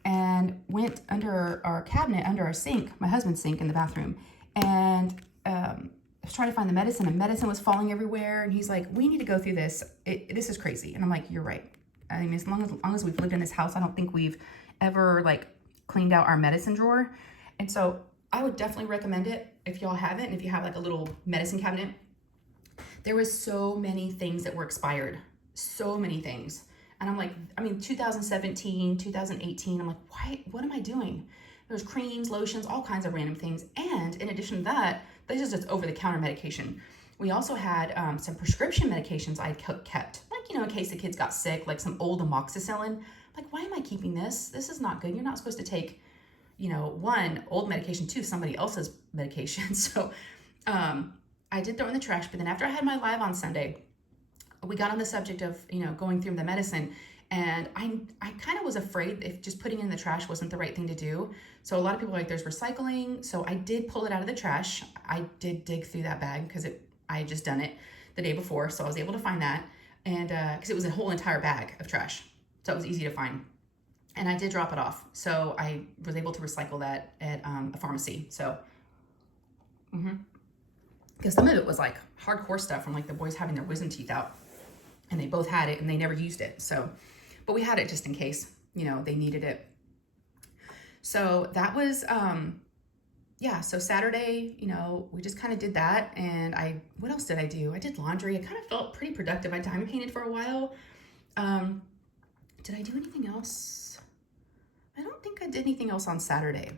And went under our cabinet, under our sink, my husband's sink in the bathroom. And I was trying to find the medicine and medicine was falling everywhere. And he's like, we need to go through this. This is crazy. And I'm like, you're right. I mean, as long as we've lived in this house, I don't think we've ever like cleaned out our medicine drawer. And so I would definitely recommend it if y'all haven't, and if you have like a little medicine cabinet. There was so many things that were expired, so many things. And I'm like, 2017, 2018, I'm like, what am I doing? There's creams, lotions, all kinds of random things. And in addition to that, this is just over-the-counter medication. We also had some prescription medications I kept, like, in case the kids got sick, like some old amoxicillin. Like, why am I keeping this? This is not good. You're not supposed to take, one, old medication, two, somebody else's medication. So I did throw in the trash, but then after I had my live on Sunday, we got on the subject of, going through the medicine, and I kind of was afraid if just putting it in the trash wasn't the right thing to do. So a lot of people are like, there's recycling. So I did pull it out of the trash. I did dig through that bag because I had just done it the day before. So I was able to find that. And because it was a whole entire bag of trash. So it was easy to find. And I did drop it off. So I was able to recycle that at a pharmacy. So, because some of it was like hardcore stuff from like the boys having their wisdom teeth out. And they both had it and they never used it. So, but we had it just in case, they needed it. So that was, so Saturday, we just kind of did that. And what else did I do? I did laundry. I kind of felt pretty productive. I diamond painted for a while. Did I do anything else? I don't think I did anything else on Saturday.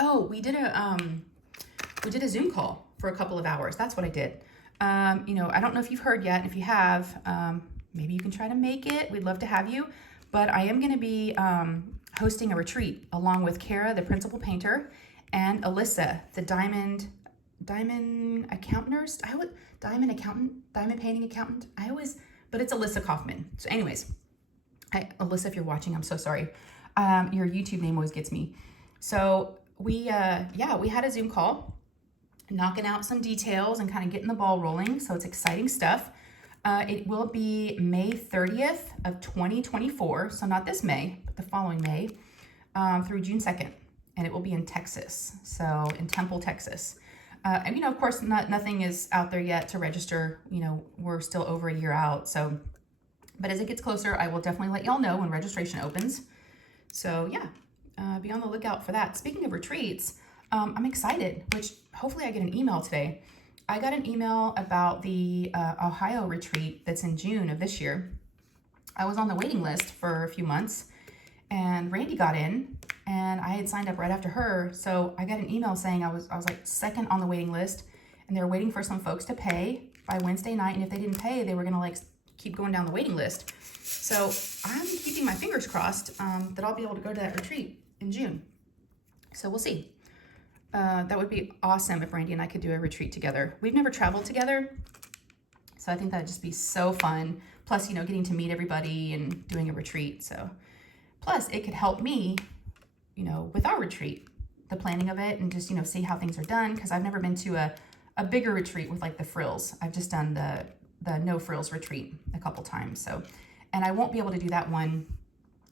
Oh, we did a Zoom call for a couple of hours. That's what I did. I don't know if you've heard yet. If you have, maybe you can try to make it. We'd love to have you. But I am going to be hosting a retreat along with Kara, the principal painter, and Alyssa, the diamond accountant nurse. Diamond painting accountant. But it's Alyssa Kaufman. So anyways, Alyssa, if you're watching, I'm so sorry. Your YouTube name always gets me. So we had a Zoom call, knocking out some details and kind of getting the ball rolling. So it's exciting stuff. It will be May 30th of 2024. So not this May, but the following May, through June 2nd. And it will be in Texas. So in Temple, Texas. And, of course, nothing is out there yet to register. We're still over a year out. So, but as it gets closer, I will definitely let y'all know when registration opens. So yeah, be on the lookout for that. Speaking of retreats, I'm excited, which hopefully I get an email today. I got an email about the Ohio retreat that's in June of this year. I was on the waiting list for a few months, and Randee got in, and I had signed up right after her. So I got an email saying I was like second on the waiting list, and they were waiting for some folks to pay by Wednesday night. And if they didn't pay, they were gonna like keep going down the waiting list. So I'm keeping my fingers crossed that I'll be able to go to that retreat in June. So we'll see. That would be awesome if Randee and I could do a retreat together. We've never traveled together, so I think that'd just be so fun. Plus, getting to meet everybody and doing a retreat. So plus it could help me, with our retreat, the planning of it, and just, see how things are done. Because I've never been to a bigger retreat with like the frills. I've just done the no frills retreat a couple times. So, and I won't be able to do that one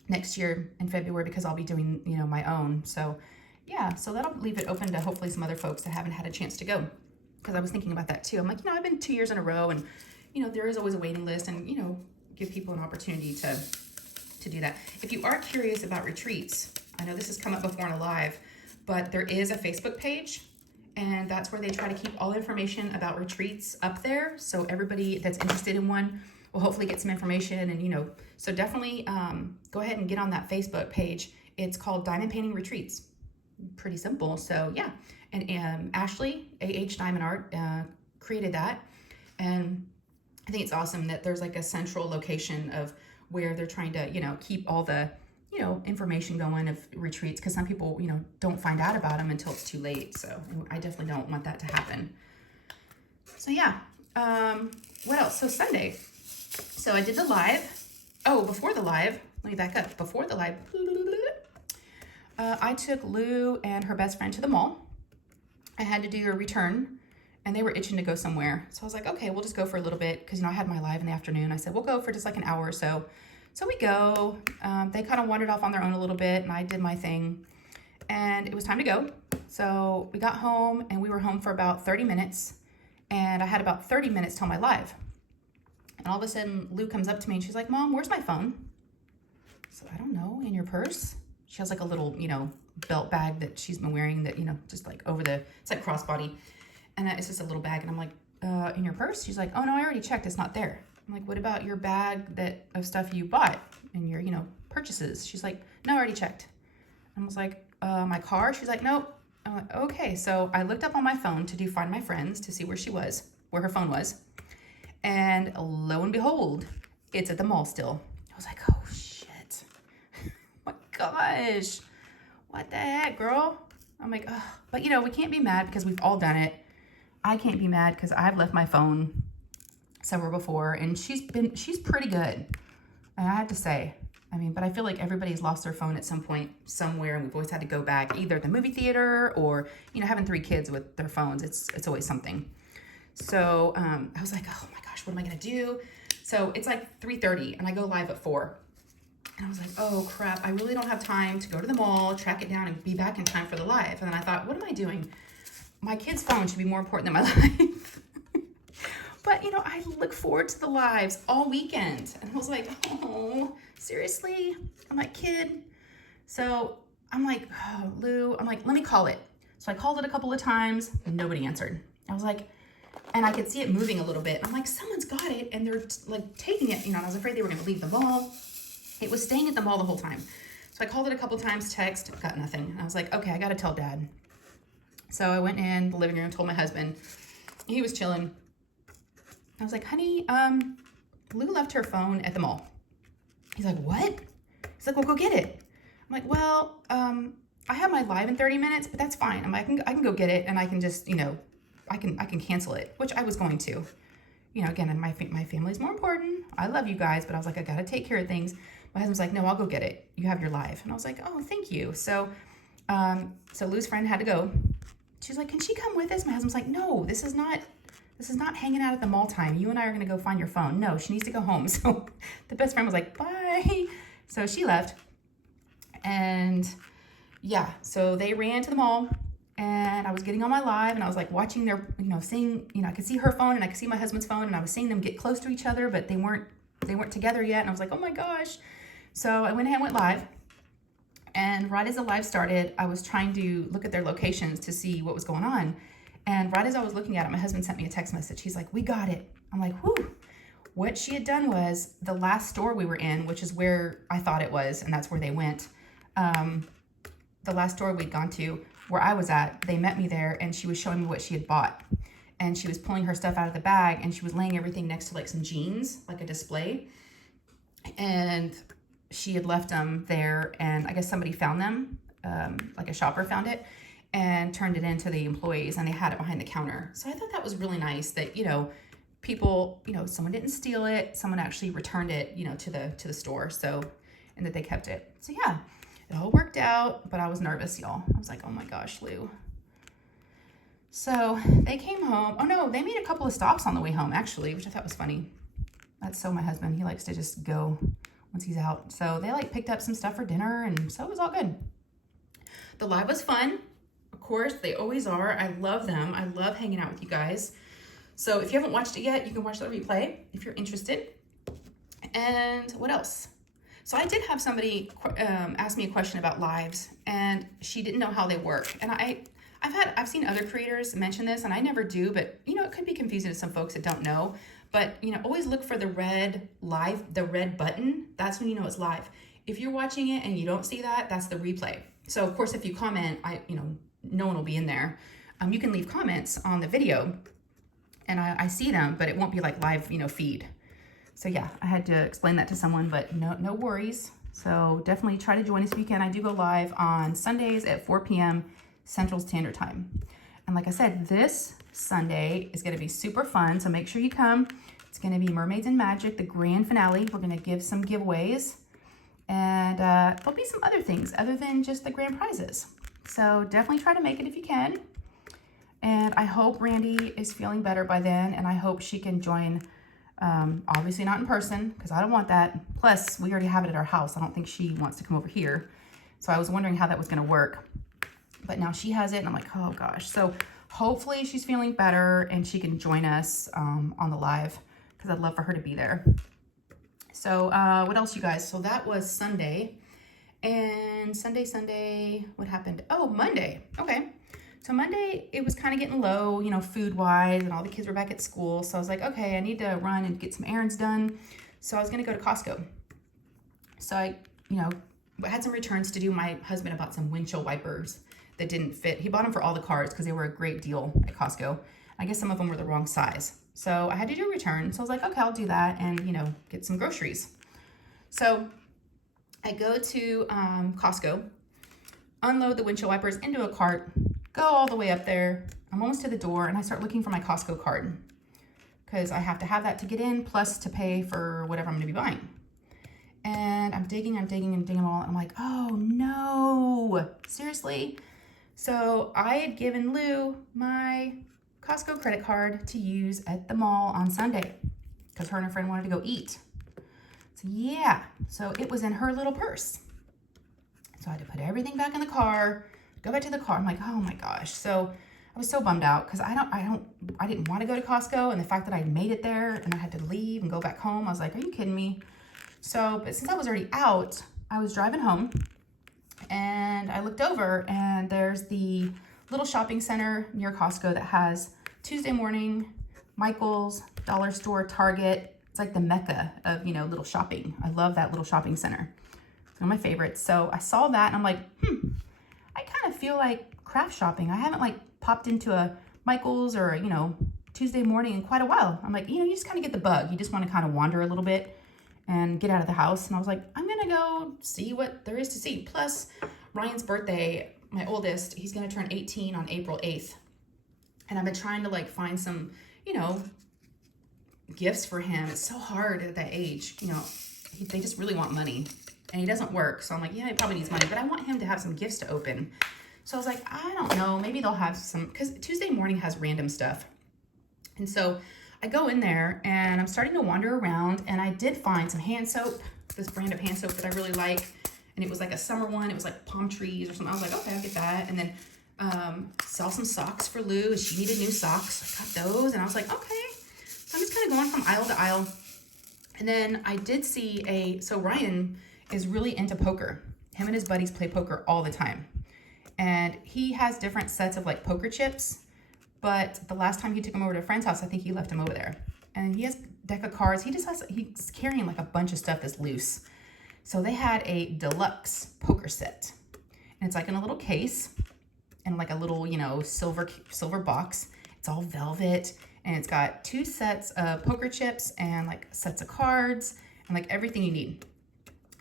next year in February because I'll be doing, my own. So yeah, so that'll leave it open to hopefully some other folks that haven't had a chance to go. Because I was thinking about that too. I'm like, I've been 2 years in a row, and there is always a waiting list, and give people an opportunity to do that. If you are curious about retreats, I know this has come up before in a live, but there is a Facebook page, and that's where they try to keep all information about retreats up there. So everybody that's interested in one will hopefully get some information, and so definitely go ahead and get on that Facebook page. It's called Diamond Painting Retreats. Pretty simple. So yeah, and Ashley, AH Diamond Art, created that, and I think it's awesome that there's like a central location of where they're trying to, keep all the, information going of retreats, because some people, don't find out about them until it's too late. So I definitely don't want that to happen. So yeah, what else? So Sunday, so I did the live. Oh, before the live, let me back up. Before the live, I took Lou and her best friend to the mall. I had to do a return, and they were itching to go somewhere. So I was like, okay, we'll just go for a little bit, because, I had my live in the afternoon. I said, we'll go for just like an hour or so. So we go. They kind of wandered off on their own a little bit, and I did my thing, and it was time to go. So we got home, and we were home for about 30 minutes, and I had about 30 minutes till my live. And all of a sudden, Lou comes up to me, and she's like, Mom, where's my phone? So I don't know, in your purse? She has like a little, belt bag that she's been wearing that, just like over it's like crossbody. And it's just a little bag. And I'm like, in your purse? She's like, oh no, I already checked. It's not there. I'm like, what about your bag of stuff you bought and your, purchases? She's like, no, I already checked. I was like, my car? She's like, nope. I'm like, okay. So I looked up on my phone to do Find My Friends to see where her phone was. And lo and behold, it's at the mall still. I was like, oh shit. My gosh. What the heck, girl? I'm like, ugh. But we can't be mad because we've all done it. I can't be mad because I've left my phone somewhere before, and she's pretty good. I have to say. But I feel like everybody's lost their phone at some point somewhere, and we've always had to go back either at the movie theater or, having 3 kids with their phones. It's always something. So I was like, oh my gosh, what am I gonna do? So it's like 3:30, and I go live at 4. And I was like, oh crap, I really don't have time to go to the mall, track it down, and be back in time for the live. And then I thought, what am I doing? My kid's phone should be more important than my life. But, I look forward to the lives all weekend. And I was like, oh, seriously? I'm like, kid. So I'm like, oh, Lou, I'm like, let me call it. So I called it a couple of times, and nobody answered. I was like, and I could see it moving a little bit. I'm like, someone's got it, and they're like taking it, and I was afraid they were gonna leave the mall. It was staying at the mall the whole time. So I called it a couple times, text, got nothing. And I was like, okay, I gotta tell Dad. So I went in the living room, told my husband. He was chilling. I was like, honey, Lou left her phone at the mall. He's like, what? He's like, well, go get it. I'm like, well, I have my live in 30 minutes, but that's fine. I'm like, I can go get it, and I can just, I can cancel it, which I was going to. Again, and my family's more important. I love you guys, but I was like, I gotta take care of things. My husband's like, no, I'll go get it. You have your live. And I was like, oh, thank you. So, so Lou's friend had to go. She's like, can she come with us? My husband's like, no, this is not hanging out at the mall time. You and I are gonna go find your phone. No, she needs to go home. So the best friend was like, bye. So she left. And yeah, so they ran to the mall, and I was getting on my live, and I was like watching their, seeing, I could see her phone and I could see my husband's phone, and I was seeing them get close to each other, but they weren't together yet. And I was like, oh my gosh. So I went ahead and went live. And right as the live started, I was trying to look at their locations to see what was going on. And right as I was looking at it, my husband sent me a text message. He's like, we got it. I'm like, whew. What she had done was the last store we were in, which is where I thought it was, and that's where they went. The last store we'd gone to, where I was at, they met me there, and she was showing me what she had bought. And she was pulling her stuff out of the bag, and she was laying everything next to like some jeans, like a display. And she had left them there, and I guess somebody found them, like a shopper found it, and turned it in to the employees, and they had it behind the counter. So I thought that was really nice that, people, someone didn't steal it, someone actually returned it, to the store, so, and that they kept it. So yeah, it all worked out, but I was nervous, y'all. I was like, oh my gosh, Lou. So they came home. Oh no, they made a couple of stops on the way home, actually, which I thought was funny. That's so my husband, he likes to just go once he's out. So they like picked up some stuff for dinner, and so it was all good. The live was fun. Of course, they always are. I love them. I love hanging out with you guys. So if you haven't watched it yet, you can watch the replay if you're interested. And what else? So I did have somebody ask me a question about lives, and she didn't know how they work. And I've seen other creators mention this, and I never do, but it could be confusing to some folks that don't know. But always look for the red button. That's when you know it's live. If you're watching it and you don't see that, that's the replay. So of course, if you comment, no one will be in there. You can leave comments on the video, and I see them, but it won't be like live, feed. So yeah, I had to explain that to someone, but no worries. So definitely try to join us if you can. I do go live on Sundays at 4 p.m. Central Standard Time. And like I said, this Sunday is going to be super fun, so make sure you come. It's going to be Mermaids and Magic, the grand finale. We're going to give some giveaways, and there'll be some other things other than just the grand prizes. So definitely try to make it if you can. And I hope Randee is feeling better by then, and I hope she can join, obviously not in person, because I don't want that. Plus, we already have it at our house. I don't think she wants to come over here. So I was wondering how that was going to work. But now she has it, and I'm like, oh gosh. So hopefully she's feeling better and she can join us on the live, because I'd love for her to be there. So what else, you guys? So that was Sunday. And Sunday, what happened? Oh, Monday. Okay. So Monday, it was kind of getting low, food-wise, and all the kids were back at school. So I was like, okay, I need to run and get some errands done. So I was going to go to Costco. So I, had some returns to do. My husband bought some windshield wipers that didn't fit. He bought them for all the cars because they were a great deal at Costco. I guess some of them were the wrong size. So I had to do a return. So I was like, okay, I'll do that and, get some groceries. So I go to Costco, unload the windshield wipers into a cart, go all the way up there. I'm almost to the door, and I start looking for my Costco card because I have to have that to get in, plus to pay for whatever I'm going to be buying. And I'm digging all, and I'm like, oh no, seriously? So I had given Lou my Costco credit card to use at the mall on Sunday because her and her friend wanted to go eat. So yeah, so it was in her little purse. So I had to put everything back in the car, go back to the car. I'm like, oh my gosh. So I was so bummed out because I didn't want to go to Costco, and the fact that I made it there and I had to leave and go back home, I was like, are you kidding me? So, but since I was already out, I was driving home, and I looked over, and there's the little shopping center near Costco that has Tuesday morning, Michael's, Dollar Store, Target. It's like the mecca of, little shopping. I love that little shopping center. It's one of my favorites. So I saw that, and I'm like, I kind of feel like craft shopping. I haven't popped into a Michael's or, Tuesday morning in quite a while. I'm like, you just kind of get the bug. You just want to kind of wander a little bit and get out of the house. And I was like, I'm going to go see what there is to see. Plus, Ryan's birthday, my oldest, he's going to turn 18 on April 8th. And I've been trying to find some, gifts for him. It's so hard at that age. They just really want money, and he doesn't work. So I'm like, yeah, he probably needs money, but I want him to have some gifts to open. So I was like, I don't know, maybe they'll have some, because Tuesday morning has random stuff. And so I go in there, and I'm starting to wander around, and I did find some hand soap, this brand of hand soap that I really like. And it was like a summer one. It was like palm trees or something. I was like, okay, I'll get that. And then Saw some socks for Lou. She needed new socks. I got those and I was like, okay. So I'm just kind of going from aisle to aisle. And then I did see so Ryan is really into poker. Him and his buddies play poker all the time. And he has different sets of like poker chips. But the last time he took him over to a friend's house, I think he left him over there. And he has a deck of cards. He's carrying like a bunch of stuff that's loose. So they had a deluxe poker set. And it's like in a little case and like a little, you know, silver box. It's all velvet. And it's got 2 sets of poker chips and like sets of cards and like everything you need.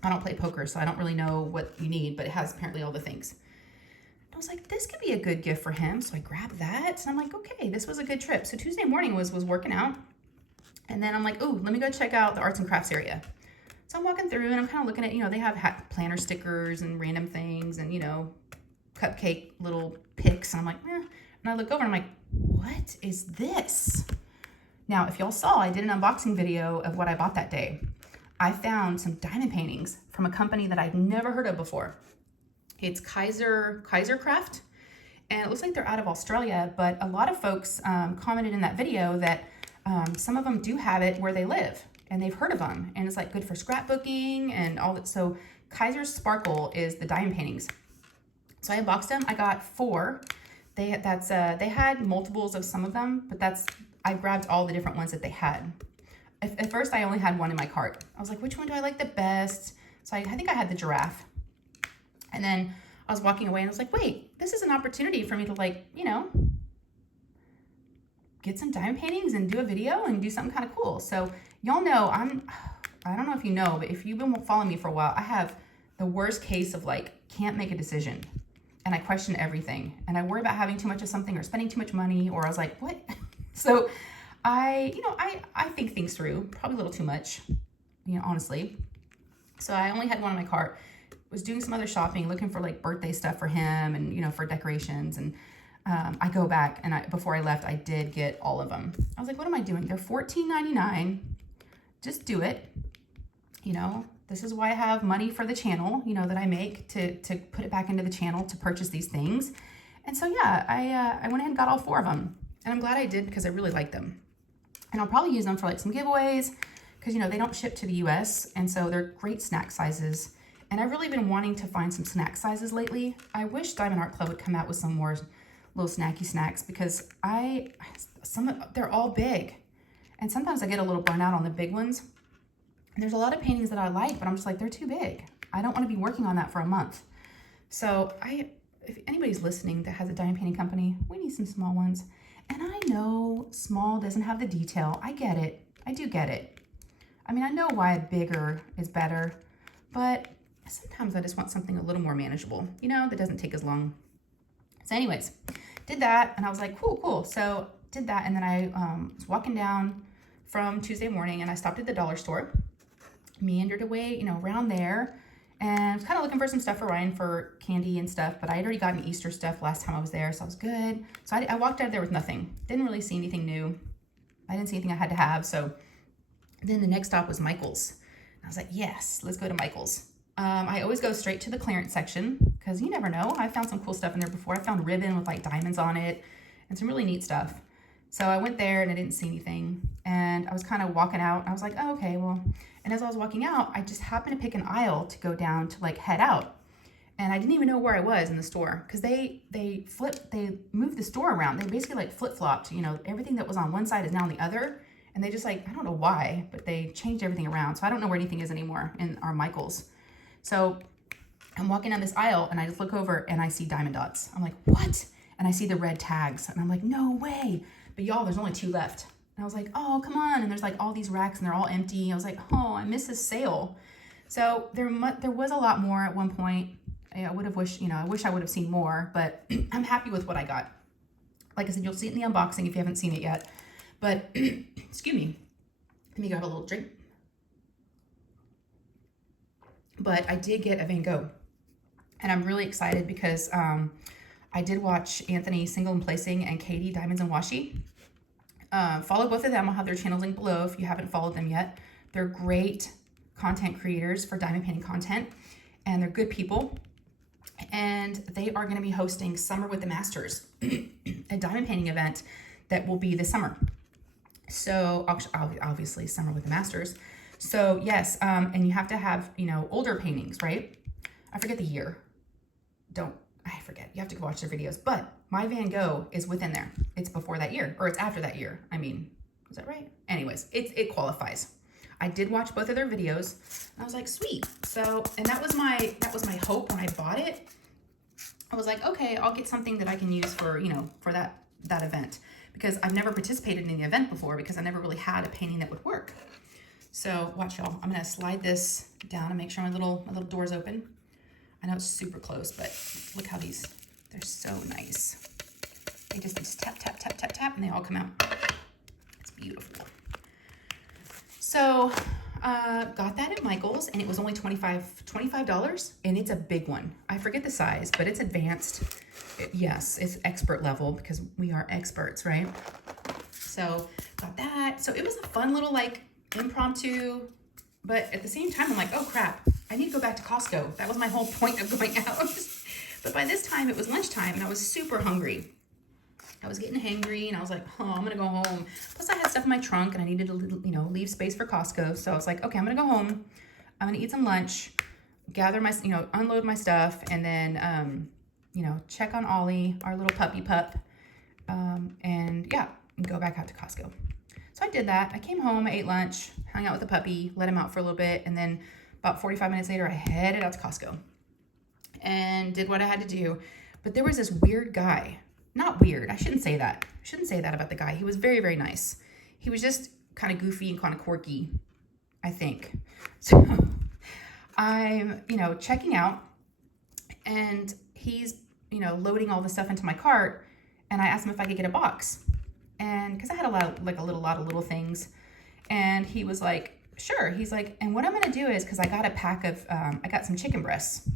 I don't play poker, so I don't really know what you need, but it has apparently all the things. I was like, this could be a good gift for him. So I grabbed that and I'm like, okay, this was a good trip. So Tuesday morning was working out. And then I'm like, oh, let me go check out the arts and crafts area. So I'm walking through and I'm kind of looking at, you know, they have planner stickers and random things and, you know, cupcake little picks. And I'm like, eh. And I look over and I'm like, what is this? Now, if y'all saw, I did an unboxing video of what I bought that day. I found some diamond paintings from a company that I'd never heard of before. It's Kaiser Craft, and it looks like they're out of Australia, but a lot of folks commented in that video that some of them do have it where they live, and they've heard of them, and it's like good for scrapbooking and all that. So Kaiser Sparkle is the diamond paintings. So I unboxed them. I got 4. They had multiples of some of them, but I grabbed all the different ones that they had. At first, I only had one in my cart. I was like, which one do I like the best? So I think I had the giraffe. And then I was walking away and I was like, wait, this is an opportunity for me to like, you know, get some diamond paintings and do a video and do something kind of cool. So y'all know I don't know if you know, but if you've been following me for a while, I have the worst case of like, can't make a decision. And I question everything. And I worry about having too much of something or spending too much money, or I was like, what? So I think things through, probably a little too much, you know, honestly. So I only had one in my cart. Was doing some other shopping, looking for like birthday stuff for him and, you know, for decorations. And I go back and before I left, I did get all of them. I was like, what am I doing? They're $14.99. Just do it. You know, this is why I have money for the channel, you know, that I make to put it back into the channel to purchase these things. And so, yeah, I went ahead and got all 4 of them. And I'm glad I did because I really like them. And I'll probably use them for like some giveaways because, you know, they don't ship to the US. And so they're great snack sizes. And I've really been wanting to find some snack sizes lately. I wish Diamond Art Club would come out with some more little snacky snacks because they're all big. And sometimes I get a little burnout on the big ones. And there's a lot of paintings that I like, but I'm just like, they're too big. I don't want to be working on that for a month. So if anybody's listening that has a diamond painting company, we need some small ones. And I know small doesn't have the detail. I get it. I do get it. I mean, I know why bigger is better, but sometimes I just want something a little more manageable, you know, that doesn't take as long. So anyways, did that. And I was like, cool. So did that. And then I was walking down from Tuesday morning and I stopped at the dollar store, meandered away, you know, around there, and was kind of looking for some stuff for Ryan for candy and stuff, but I had already gotten Easter stuff last time I was there, so I was good. So I walked out of there with nothing. Didn't really see anything new. I didn't see anything I had to have. So then the next stop was Michael's. I was like, yes, let's go to Michael's. I always go straight to the clearance section because you never know. I found some cool stuff in there before. I found ribbon with like diamonds on it and some really neat stuff. So I went there and I didn't see anything. And I was kind of walking out. And I was like, oh, okay, well. And as I was walking out, I just happened to pick an aisle to go down to like head out. And I didn't even know where I was in the store because they moved the store around. They basically like flip-flopped, you know, everything that was on one side is now on the other. And they just like, I don't know why, but they changed everything around. So I don't know where anything is anymore in our Michael's. So I'm walking down this aisle and I just look over and I see diamond dots. I'm like, what? And I see the red tags and I'm like, no way. But y'all, there's only 2 left. And I was like, oh, come on. And there's like all these racks and they're all empty. I was like, oh, I missed this sale. So there was a lot more at one point. I would have wished, you know, I wish I would have seen more, but I'm happy with what I got. Like I said, you'll see it in the unboxing if you haven't seen it yet. But, excuse me, let me grab a little drink. But I did get a Van Gogh. And I'm really excited because I did watch Anthony Single and Placing and Katie Diamonds and Washi. Follow both of them. I'll have their channels linked below if you haven't followed them yet. They're great content creators for diamond painting content. And they're good people. and they are going to be hosting Summer with the Masters, a diamond painting event that will be this summer. So obviously Summer with the Masters. So yes, and you have to have, you know, older paintings, right? I forget the year. I forget. You have to go watch their videos. But my Van Gogh is within there. It's before that year, or it's after that year. I mean, is that right? Anyways, it qualifies. I did watch both of their videos. And I was like, sweet. So, and that was my hope when I bought it. I was like, okay, I'll get something that I can use for, you know, for that event, because I've never participated in the event before, because I never really had a painting that would work. So watch, y'all. I'm gonna slide this down and make sure my little door's open. I know it's super close, but look how they're so nice. They just tap, tap, tap, tap, tap, and they all come out. It's beautiful. So got that at Michael's, and it was only $25, and it's a big one. I forget the size, but it's advanced. Yes, it's expert level, because we are experts, right? So got that. So it was a fun little like impromptu, but at the same time, I'm like, oh crap, I need to go back to Costco. That was my whole point of going out. But by this time, it was lunchtime, and I was super hungry. I was getting hangry, and I was like, oh, I'm gonna go home. Plus I had stuff in my trunk, and I needed to, you know, leave space for Costco. So I was like, okay, I'm gonna go home. I'm gonna eat some lunch, gather my, you know, unload my stuff, and then, you know, check on Ollie, our little puppy pup, and yeah, and go back out to Costco. So I did that. I came home, I ate lunch, hung out with the puppy, let him out for a little bit, and then about 45 minutes later, I headed out to Costco and did what I had to do. But there was this weird guy. Not weird. I shouldn't say that. I shouldn't say that about the guy. He was very, very nice. He was just kind of goofy and kind of quirky, I think. So I'm, you know, checking out, and he's, you know, loading all the stuff into my cart, and I asked him if I could get a box. And because I had a lot of little things, and he was like, sure. He's like, and what I'm going to do is, because I got a pack of, I got some chicken breasts,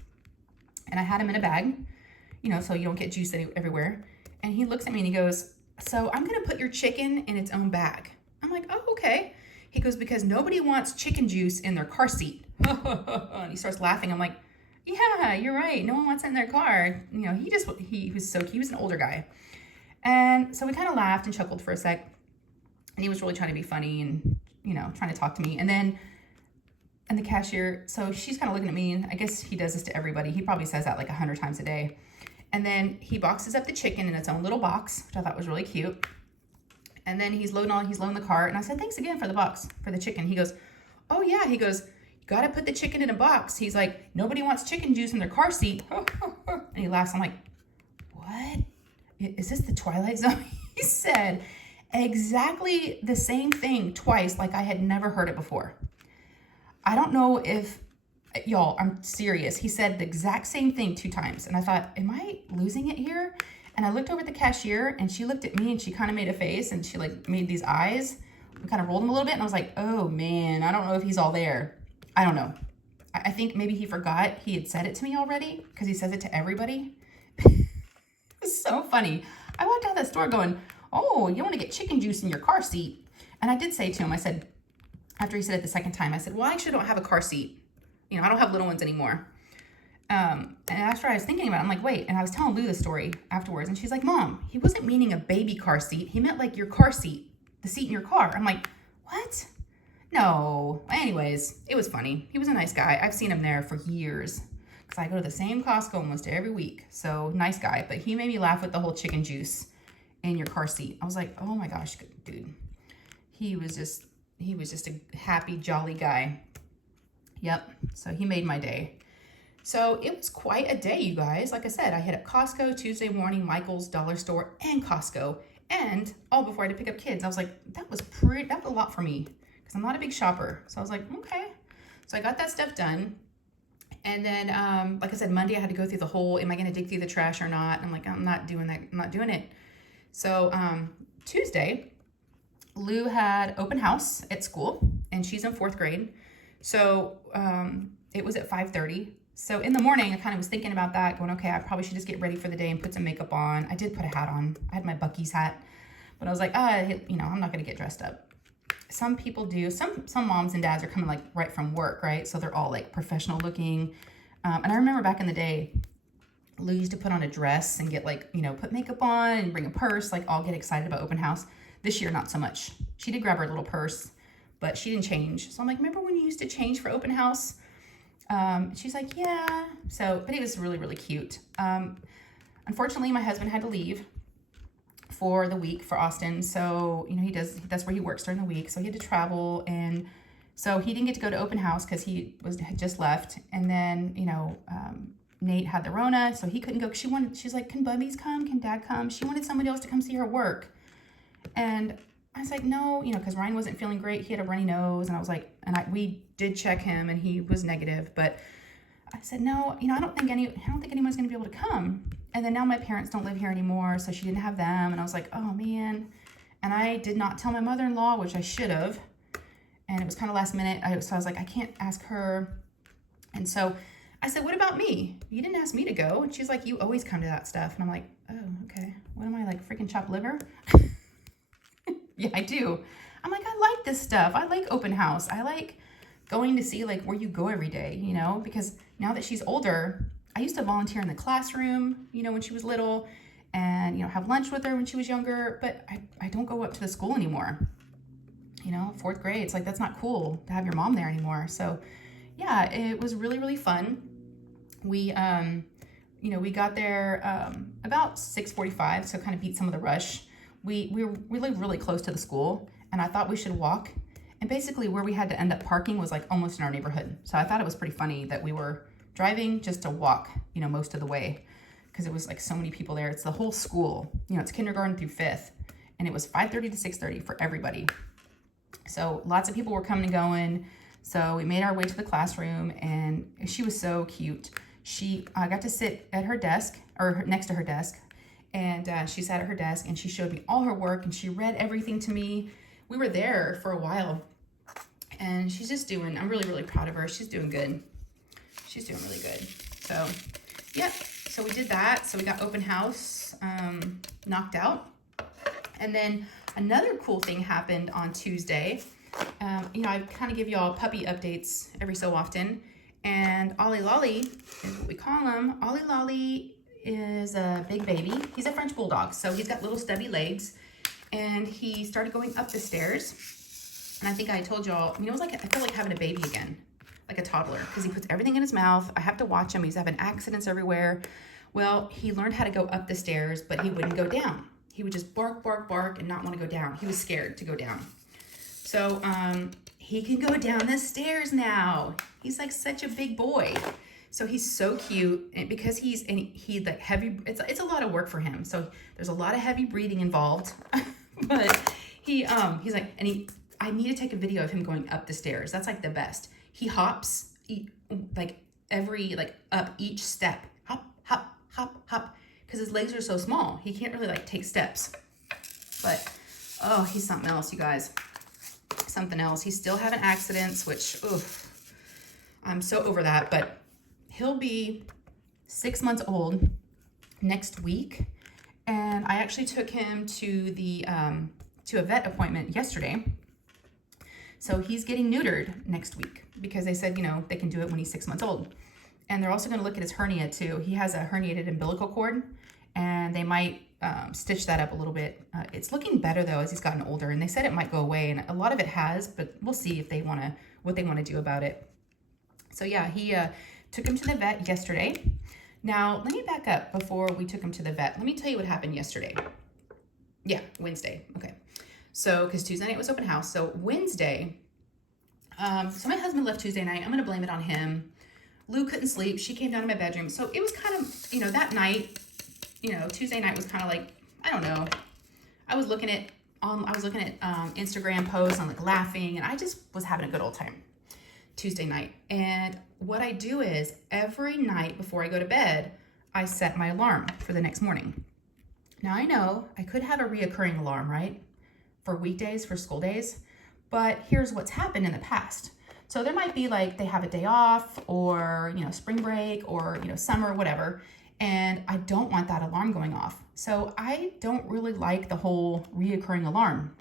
and I had them in a bag, you know, so you don't get juice everywhere. And he looks at me and he goes, so I'm going to put your chicken in its own bag. I'm like, oh, okay. He goes, because nobody wants chicken juice in their car seat. And he starts laughing. I'm like, yeah, you're right. No one wants it in their car. You know, he was an older guy. And so we kind of laughed and chuckled for a sec. And he was really trying to be funny and, you know, trying to talk to me. And then, and the cashier, so she's kind of looking at me, and I guess he does this to everybody. He probably says that like 100 times a day. And then he boxes up the chicken in its own little box, which I thought was really cute. And then he's loading the cart. And I said, thanks again for the box, for the chicken. He goes, oh yeah. He goes, you got to put the chicken in a box. He's like, nobody wants chicken juice in their car seat. And he laughs. I'm like, what? Is this the Twilight Zone? He said exactly the same thing twice, like I had never heard it before. I don't know if, y'all, I'm serious. He said the exact same thing 2 times. And I thought, am I losing it here? And I looked over at the cashier, and she looked at me, and she kind of made a face, and she like made these eyes. We kind of rolled them a little bit, and I was like, oh man, I don't know if he's all there. I don't know. I think maybe he forgot he had said it to me already, because he says it to everybody. It's so funny. I walked out of that store going, oh, you want to get chicken juice in your car seat? And I did say to him, I said, after he said it the second time, I said, well, I actually don't have a car seat. You know, I don't have little ones anymore. And after I was thinking about it, I'm like, wait. And I was telling Lou the story afterwards, and she's like, Mom, he wasn't meaning a baby car seat. He meant like your car seat, the seat in your car. I'm like, what? No. Anyways, it was funny. He was a nice guy. I've seen him there for years, because I go to the same Costco almost every week. So nice guy. But he made me laugh with the whole chicken juice in your car seat. I was like, oh my gosh, dude. He was just a happy, jolly guy. Yep. So he made my day. So it was quite a day, you guys. Like I said, I hit up Costco Tuesday morning, Michael's, Dollar Store, and Costco, and all before I had to pick up kids. I was like, that was a lot for me, because I'm not a big shopper. So I was like, okay. So I got that stuff done. And then, like I said, Monday I had to go through the whole, am I going to dig through the trash or not? I'm like, I'm not doing that. I'm not doing it. So Tuesday, Lou had open house at school, and she's in 4th grade. So it was at 5:30. So in the morning, I kind of was thinking about that, going, okay, I probably should just get ready for the day and put some makeup on. I did put a hat on. I had my Buc-ee's hat, but I was like, you know, I'm not going to get dressed up. Some people do. Some moms and dads are coming like right from work, right? So they're all like professional looking. And I remember back in the day, Lou used to put on a dress and get like, you know, put makeup on and bring a purse, like all get excited about open house. This year, not so much. She did grab her little purse, but she didn't change. So I'm like, remember when you used to change for open house? She's like, yeah. So, but it was really, really cute. Unfortunately, my husband had to leave for the week for Austin. So, you know, that's where he works during the week. So he had to travel. And so he didn't get to go to open house because had just left. And then, you know, Nate had the Rona, so he couldn't go. She's like, can Bubby's come? Can Dad come? She wanted somebody else to come see her work. And I was like, no, you know, because Ryan wasn't feeling great. He had a runny nose. And I was like, we did check him and he was negative. But I said, no, you know, I don't think anyone's going to be able to come. And then now my parents don't live here anymore. So she didn't have them. And I was like, oh man. And I did not tell my mother-in-law, which I should have. And it was kind of last minute. So I was like, I can't ask her. And so I said, what about me? You didn't ask me to go. And she's like, you always come to that stuff. And I'm like, oh, okay. What am I, like freaking chopped liver? Yeah, I do. I'm like, I like this stuff. I like open house. I like going to see like where you go every day, you know, because now that she's older, I used to volunteer in the classroom, you know, when she was little and, you know, have lunch with her when she was younger, but I don't go up to the school anymore. You know, 4th grade, it's like, that's not cool to have your mom there anymore. So yeah, it was really, really fun. We, you know, we got there about 6:45, so kind of beat some of the rush. We live really close to the school, and I thought we should walk. And basically where we had to end up parking was like almost in our neighborhood. So I thought it was pretty funny that we were driving just to walk, you know, most of the way, because it was like so many people there. It's the whole school, you know, it's kindergarten through 5th, and it was 5:30 to 6:30 for everybody. So lots of people were coming and going. So we made our way to the classroom, and she was so cute. She got to sit at her desk, or next to her desk, and she sat at her desk and she showed me all her work and she read everything to me. We were there for a while, and she's just I'm really, really proud of her. She's doing good. She's doing really good. So, yep. So we did that. So we got open house knocked out. And then another cool thing happened on Tuesday. You know, I kind of give y'all puppy updates every so often. And Ollie Lolly is what we call him. Ollie Lolly is a big baby. He's a French bulldog, so he's got little stubby legs. And he started going up the stairs. And I think I told y'all, I mean, it was like, I feel like having a baby again, like a toddler, because he puts everything in his mouth. I have to watch him. He's having accidents everywhere. Well, he learned how to go up the stairs, but he wouldn't go down. He would just bark, bark, bark, and not want to go down. He was scared to go down. So he can go down the stairs now. He's like such a big boy. So he's so cute, and because he like heavy, it's a lot of work for him. So there's a lot of heavy breathing involved. But he's like, I need to take a video of him going up the stairs. That's like the best. He hops up each step. Hop, hop, hop, hop. Because his legs are so small. He can't really like take steps. But, oh, he's something else, you guys. Something else. He's still having accidents, which, oof, I'm so over that. But he'll be 6 months old next week. And I actually took him to to a vet appointment yesterday. So he's getting neutered next week because they said, you know, they can do it when he's 6 months old. And they're also going to look at his hernia too. He has a herniated umbilical cord, and they might stitch that up a little bit. It's looking better though as he's gotten older, and they said it might go away, and a lot of it has, but we'll see if what they want to do about it. So yeah, he took him to the vet yesterday. Now, let me back up before we took him to the vet. Let me tell you what happened yesterday. Yeah, Wednesday. Okay. So, because Tuesday night was open house. So Wednesday, so my husband left Tuesday night. I'm going to blame it on him. Lou couldn't sleep. She came down to my bedroom. So it was kind of, you know, that night, you know, Tuesday night was kind of like, I don't know. I was looking at Instagram posts and like laughing, and I just was having a good old time Tuesday night. And what I do is every night before I go to bed, I set my alarm for the next morning. Now I know I could have a reoccurring alarm, right? For weekdays, for school days, but here's what's happened in the past. So there might be like they have a day off, or, you know, spring break, or, you know, summer, whatever. And I don't want that alarm going off. So I don't really like the whole reoccurring alarm.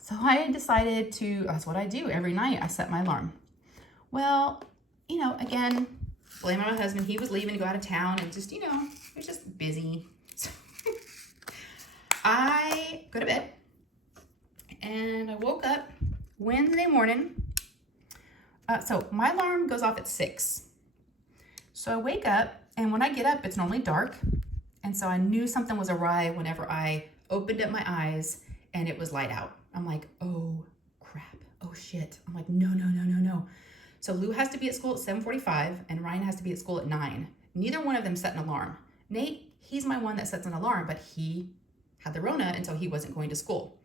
So I decided that's what I do every night. I set my alarm. Well, you know, again, blame on my husband. He was leaving to go out of town and just, you know, he was just busy. So I go to bed and I woke up Wednesday morning. So my alarm goes off at 6. So I wake up, and when I get up, it's normally dark. And so I knew something was awry whenever I opened up my eyes and it was light out. I'm like, oh crap, oh shit. I'm like, no. So Lou has to be at school at 7:45 and Ryan has to be at school at 9. Neither one of them set an alarm. Nate, he's my one that sets an alarm, but he had the Rona, and so he wasn't going to school.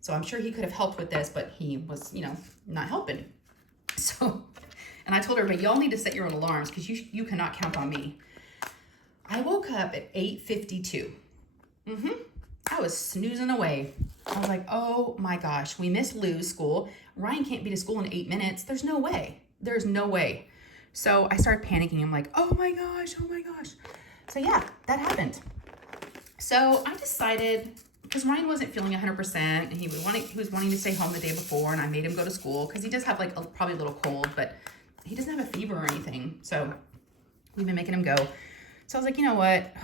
So I'm sure he could have helped with this, but he was, you know, not helping. So, and I told her, but y'all need to set your own alarms because you cannot count on me. I woke up at 8:52. I was snoozing away. I was like, oh my gosh, we missed Lou's school. Ryan can't be to school in 8 minutes. There's no way. There's no way. So I started panicking. I'm like, oh my gosh. So yeah, that happened. So I decided, because Ryan wasn't feeling 100%, and he was wanting to stay home the day before, and I made him go to school because he does have like probably a little cold, but he doesn't have a fever or anything. So we've been making him go. So I was like, you know what?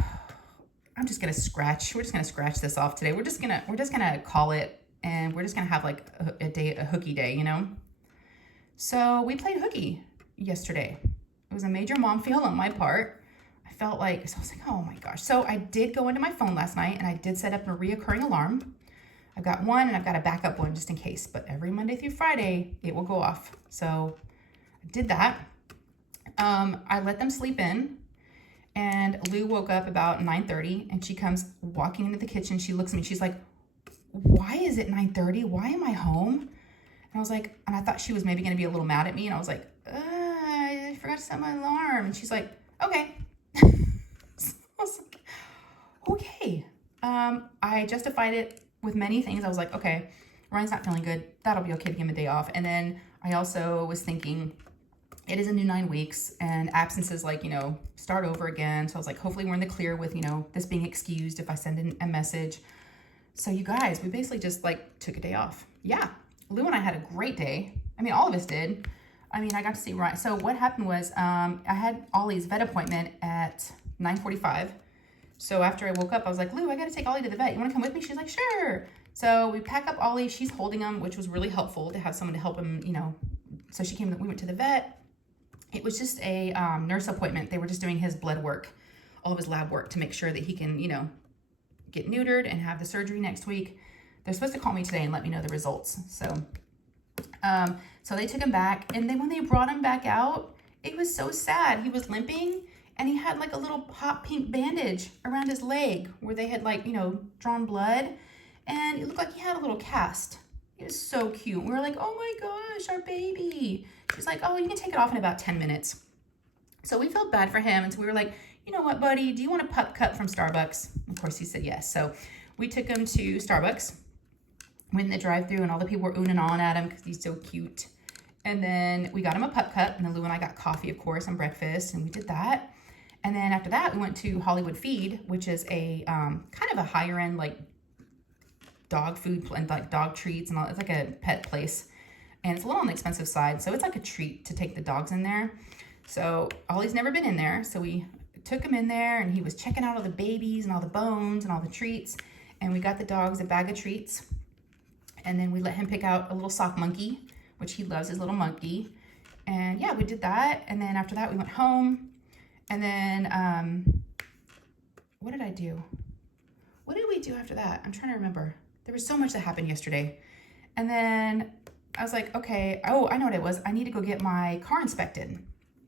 We're just gonna scratch this off today. We're just gonna call it, and we're just gonna have like a hooky day, you know? So we played hooky yesterday. It was a major mom fail on my part. I felt like, so I was like, oh my gosh. So I did go into my phone last night and I did set up a reoccurring alarm. I've got one and I've got a backup one just in case, but every Monday through Friday, it will go off. So I did that. I let them sleep in, and Lou woke up about 9:30 and she comes walking into the kitchen. She looks at me, she's like, why is it 9:30? Why am I home? And I was like, and I thought she was maybe gonna be a little mad at me. And I was like, I forgot to set my alarm. And she's like, okay. So I was like, okay. I justified it with many things. I was like, okay, Ryan's not feeling good. That'll be okay to give him a day off. And then I also was thinking, it is a new 9 weeks and absences, like, you know, start over again. So I was like, hopefully we're in the clear with, you know, this being excused if I send in a message. So you guys, we basically just like took a day off. Yeah. Lou and I had a great day. I mean, all of us did. I mean, I got to see Ryan. So what happened was, I had Ollie's vet appointment at 9:45. So after I woke up, I was like, Lou, I got to take Ollie to the vet. You want to come with me? She's like, sure. So we pack up Ollie. She's holding him, which was really helpful to have someone to help him, you know. So she came, we went to the vet. It was just a nurse appointment. They were just doing his blood work, all of his lab work to make sure that he can, you know, get neutered and have the surgery next week. They're supposed to call me today and let me know the results. So they took him back, and then when they brought him back out, it was so sad. He was limping, and he had like a little hot pink bandage around his leg where they had, like, you know, drawn blood, and it looked like he had a little cast. He was so cute. We were like, oh my gosh, our baby. She's like, oh, you can take it off in about 10 minutes. So we felt bad for him, and so we were like, you know what, buddy, do you want a pup cup from Starbucks? Of course, he said yes. So we took him to Starbucks, went in the drive-thru, and all the people were oohing and ahhing at him because he's so cute. And then we got him a pup cup, and then Lou and I got coffee, of course, and breakfast, and we did that. And then after that, we went to Hollywood Feed, which is a kind of a higher-end, like, dog food and like dog treats and all. It's like a pet place, and it's a little on the expensive side, so it's like a treat to take the dogs in there. So Ollie's never been in there, so we took him in there, and he was checking out all the babies and all the bones and all the treats, and we got the dogs a bag of treats, and then we let him pick out a little sock monkey, which he loves, his little monkey. And yeah, we did that. And then after that, we went home, and then what did I do? What did we do after that? I'm trying to remember. There was so much that happened yesterday. And then I was like, okay, oh, I know what it was. I need to go get my car inspected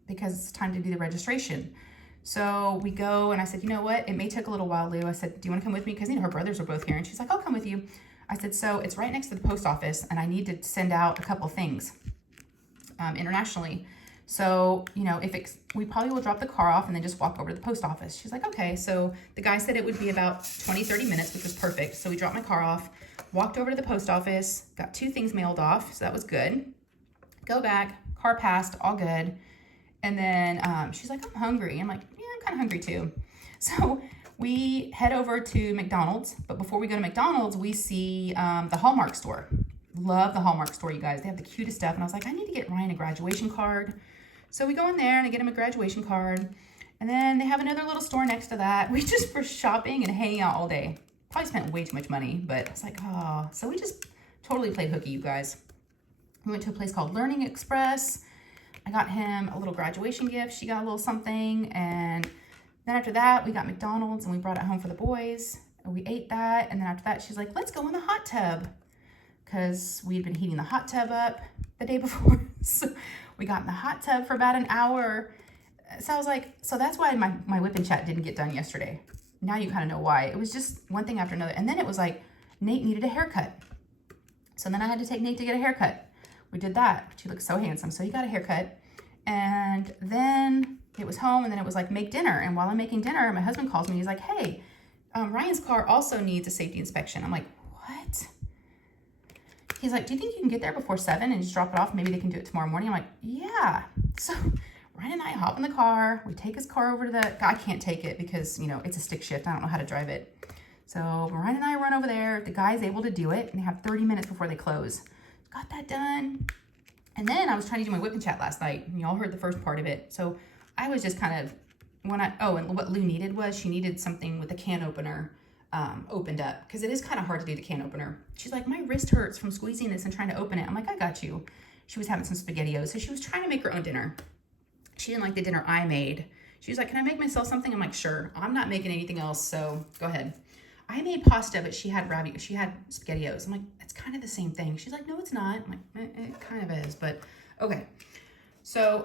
because it's time to do the registration. So we go, and I said, you know what? It may take a little while, Lou. I said, do you want to come with me? Because, you know, her brothers are both here. And she's like, I'll come with you. I said, so it's right next to the post office, and I need to send out a couple things internationally. So, you know, we probably will drop the car off and then just walk over to the post office. She's like, okay. So the guy said it would be about 20, 30 minutes, which was perfect. So we dropped my car off, walked over to the post office, got 2 things mailed off. So that was good. Go back, car passed, all good. And then she's like, I'm hungry. I'm like, yeah, I'm kind of hungry too. So we head over to McDonald's. But before we go to McDonald's, we see the Hallmark store. Love the Hallmark store, you guys. They have the cutest stuff. And I was like, I need to get Ryan a graduation card. So we go in there and I get him a graduation card. And then they have another little store next to that. We just were shopping and hanging out all day. Probably spent way too much money, but it's like, oh. So we just totally played hooky, you guys. We went to a place called Learning Express. I got him a little graduation gift. She got a little something. And then after that, we got McDonald's and we brought it home for the boys. And we ate that. And then after that, she's like, let's go in the hot tub. Because we'd been heating the hot tub up the day before. So we got in the hot tub for about an hour. So I was like, so that's why my whip and chat didn't get done yesterday. Now you kind of know why. It was just one thing after another. And then it was like, Nate needed a haircut. So then I had to take Nate to get a haircut. We did that. She looked so handsome. So he got a haircut. And then it was home. And then it was like, make dinner. And while I'm making dinner, my husband calls me. He's like, hey, Ryan's car also needs a safety inspection. I'm like, what? He's like, do you think you can get there before 7 and just drop it off? Maybe they can do it tomorrow morning. I'm like, yeah. So Ryan and I hop in the car. We take his car over to the, I can't take it because, you know, it's a stick shift. I don't know how to drive it. So Ryan and I run over there. The guy's able to do it and they have 30 minutes before they close. Got that done. And then I was trying to do my whip and chat last night and y'all heard the first part of it. So I was just kind of, and what Lou needed was she needed something with the can opener opened up because it is kind of hard to do the can opener. She's like, my wrist hurts from squeezing this and trying to open it. I'm like, I got you. She was having some SpaghettiOs. So she was trying to make her own dinner. She didn't like the dinner I made. She was like, can I make myself something? I'm like, sure. I'm not making anything else, so go ahead. I made pasta, but she had SpaghettiOs. I'm like, it's kind of the same thing. She's like, no, it's not. I'm like, it kind of is, but okay. So,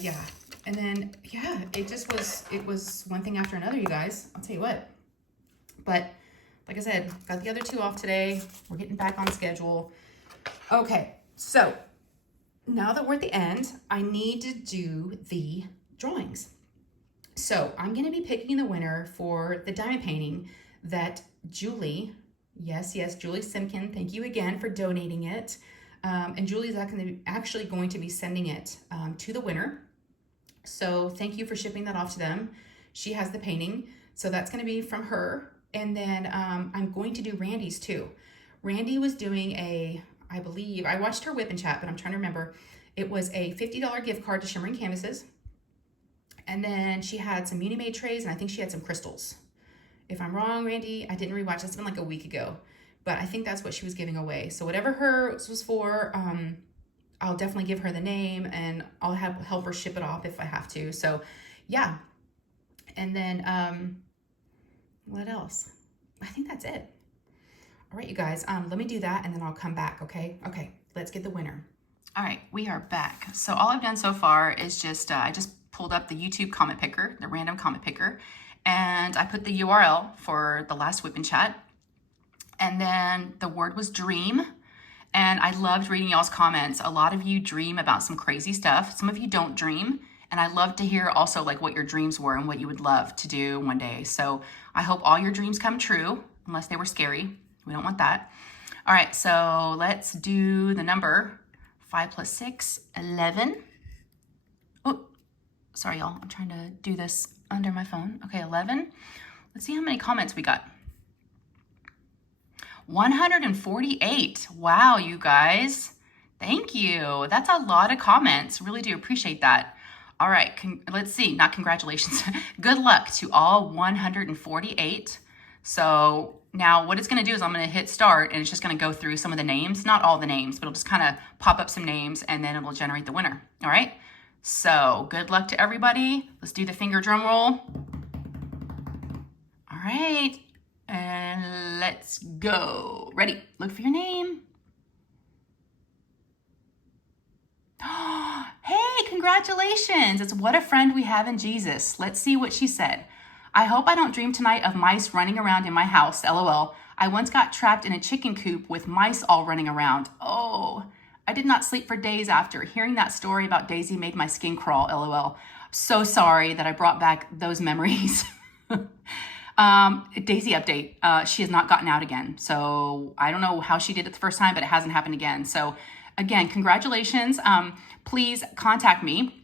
yeah. And then, yeah, it was one thing after another, you guys. I'll tell you what. But like I said, got the other two off today. We're getting back on schedule. Okay, so now that we're at the end, I need to do the drawings. So I'm going to be picking the winner for the diamond painting that Julie, yes, Julie Simkin, thank you again for donating it. And Julie's actually going to be sending it to the winner. So thank you for shipping that off to them. She has the painting, so that's going to be from her. And then I'm going to do Randee's too. Randee was doing I believe, I watched her whip and chat, but I'm trying to remember. It was a $50 gift card to Shimmering Canvases. And then she had some Munimade trays, and I think she had some crystals. If I'm wrong, Randee, I didn't rewatch. It's been like a week ago. But I think that's what she was giving away. So whatever hers was for, I'll definitely give her the name, and I'll help her ship it off if I have to. So, yeah. And then, what else? I think that's it. All right, you guys, let me do that and then I'll come back, okay? Okay, let's get the winner. All right, we are back. So all I've done so far is just, I just pulled up the YouTube comment picker, the random comment picker, and I put the URL for the last whip and chat. And then the word was dream. And I loved reading y'all's comments. A lot of you dream about some crazy stuff. Some of you don't dream. And I love to hear also like what your dreams were and what you would love to do one day. So I hope all your dreams come true, unless they were scary. We don't want that. All right, so let's do the number 5 plus 6, 11. Oh, sorry, y'all. I'm trying to do this under my phone. Okay, 11. Let's see how many comments we got. 148. Wow, you guys. Thank you. That's a lot of comments. Really do appreciate that. All right, let's see. Not congratulations. Good luck to all 148. So now what it's going to do is I'm going to hit start, and it's just going to go through some of the names. Not all the names, but it'll just kind of pop up some names, and then it'll generate the winner. All right? So good luck to everybody. Let's do the finger drum roll. All right. And let's go. Ready? Look for your name. Hey, congratulations. It's What a Friend We Have in Jesus. Let's see what she said. I hope I don't dream tonight of mice running around in my house, LOL. I once got trapped in a chicken coop with mice all running around. Oh, I did not sleep for days after. Hearing that story about Daisy made my skin crawl, LOL. So sorry that I brought back those memories. Daisy update. She has not gotten out again. So I don't know how she did it the first time, but it hasn't happened again. So again, congratulations. Please contact me.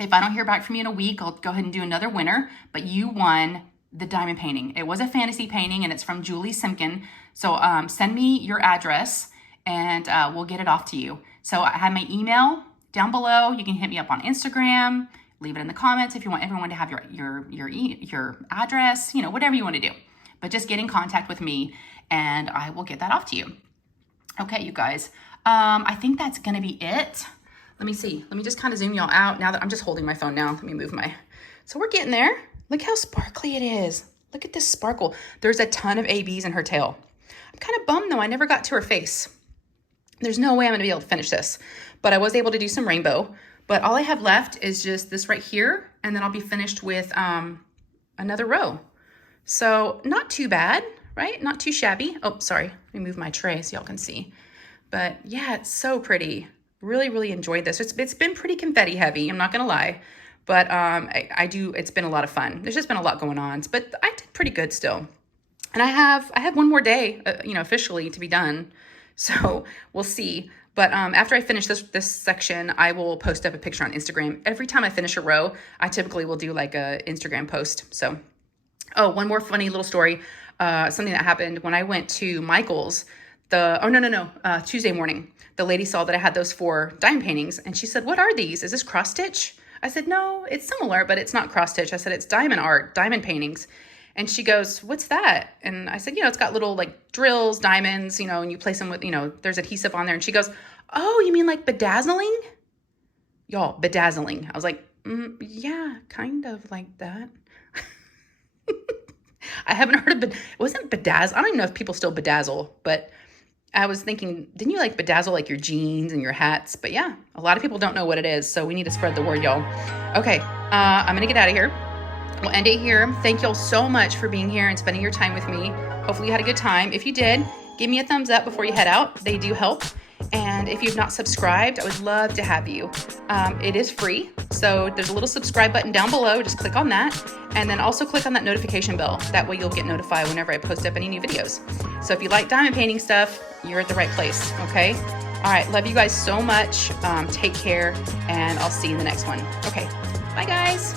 If I don't hear back from you in a week, I'll go ahead and do another winner, but you won the diamond painting. It was a fantasy painting and it's from Julie Simkin. So send me your address and we'll get it off to you. So I have my email, down below. You can hit me up on Instagram, leave it in the comments if you want everyone to have your address, you know, whatever you want to do. But just get in contact with me and I will get that off to you. Okay, you guys, I think that's gonna be it. Let me see, let me just kind of zoom y'all out now that I'm just holding my phone now. Let me move my, so we're getting there. Look how sparkly it is. Look at this sparkle. There's a ton of ABs in her tail. I'm kind of bummed though, I never got to her face. There's no way I'm gonna be able to finish this, but I was able to do some rainbow. But all I have left is just this right here, and then I'll be finished with another row. So not too bad, right? Not too shabby. Oh, sorry, let me move my tray so y'all can see. But yeah, it's so pretty. Really, really enjoyed this. It's been pretty confetti heavy, I'm not gonna lie. But it's been a lot of fun. There's just been a lot going on, but I did pretty good still. And I have one more day, you know, officially to be done. So we'll see. But after I finish this section, I will post up a picture on Instagram. Every time I finish a row, I typically will do like a Instagram post. So, oh, one more funny little story. Something that happened when I went to Michael's, Tuesday morning. The lady saw that I had those 4 diamond paintings and she said, "What are these? Is this cross stitch?" I said, "No, it's similar, but it's not cross stitch." I said, "It's diamond art, diamond paintings." And she goes, "What's that?" And I said, "You know, it's got little like drills, diamonds, you know, and you place them with, you know, there's adhesive on there." And she goes, "Oh, you mean like bedazzling?" Y'all, bedazzling. I was like, yeah, kind of like that. I haven't heard of it wasn't bedazzle. I don't even know if people still bedazzle, but I was thinking, didn't you like bedazzle like your jeans and your hats? But yeah, a lot of people don't know what it is. So we need to spread the word, y'all. Okay, I'm gonna get out of here. We'll end it here. Thank y'all so much for being here and spending your time with me. Hopefully you had a good time. If you did, give me a thumbs up before you head out. They do help. And if you've not subscribed, I would love to have you. It is free. So there's a little subscribe button down below. Just click on that. And then also click on that notification bell. That way you'll get notified whenever I post up any new videos. So if you like diamond painting stuff, you're at the right place, okay? All right, love you guys so much. Take care, and I'll see you in the next one. Okay, bye guys.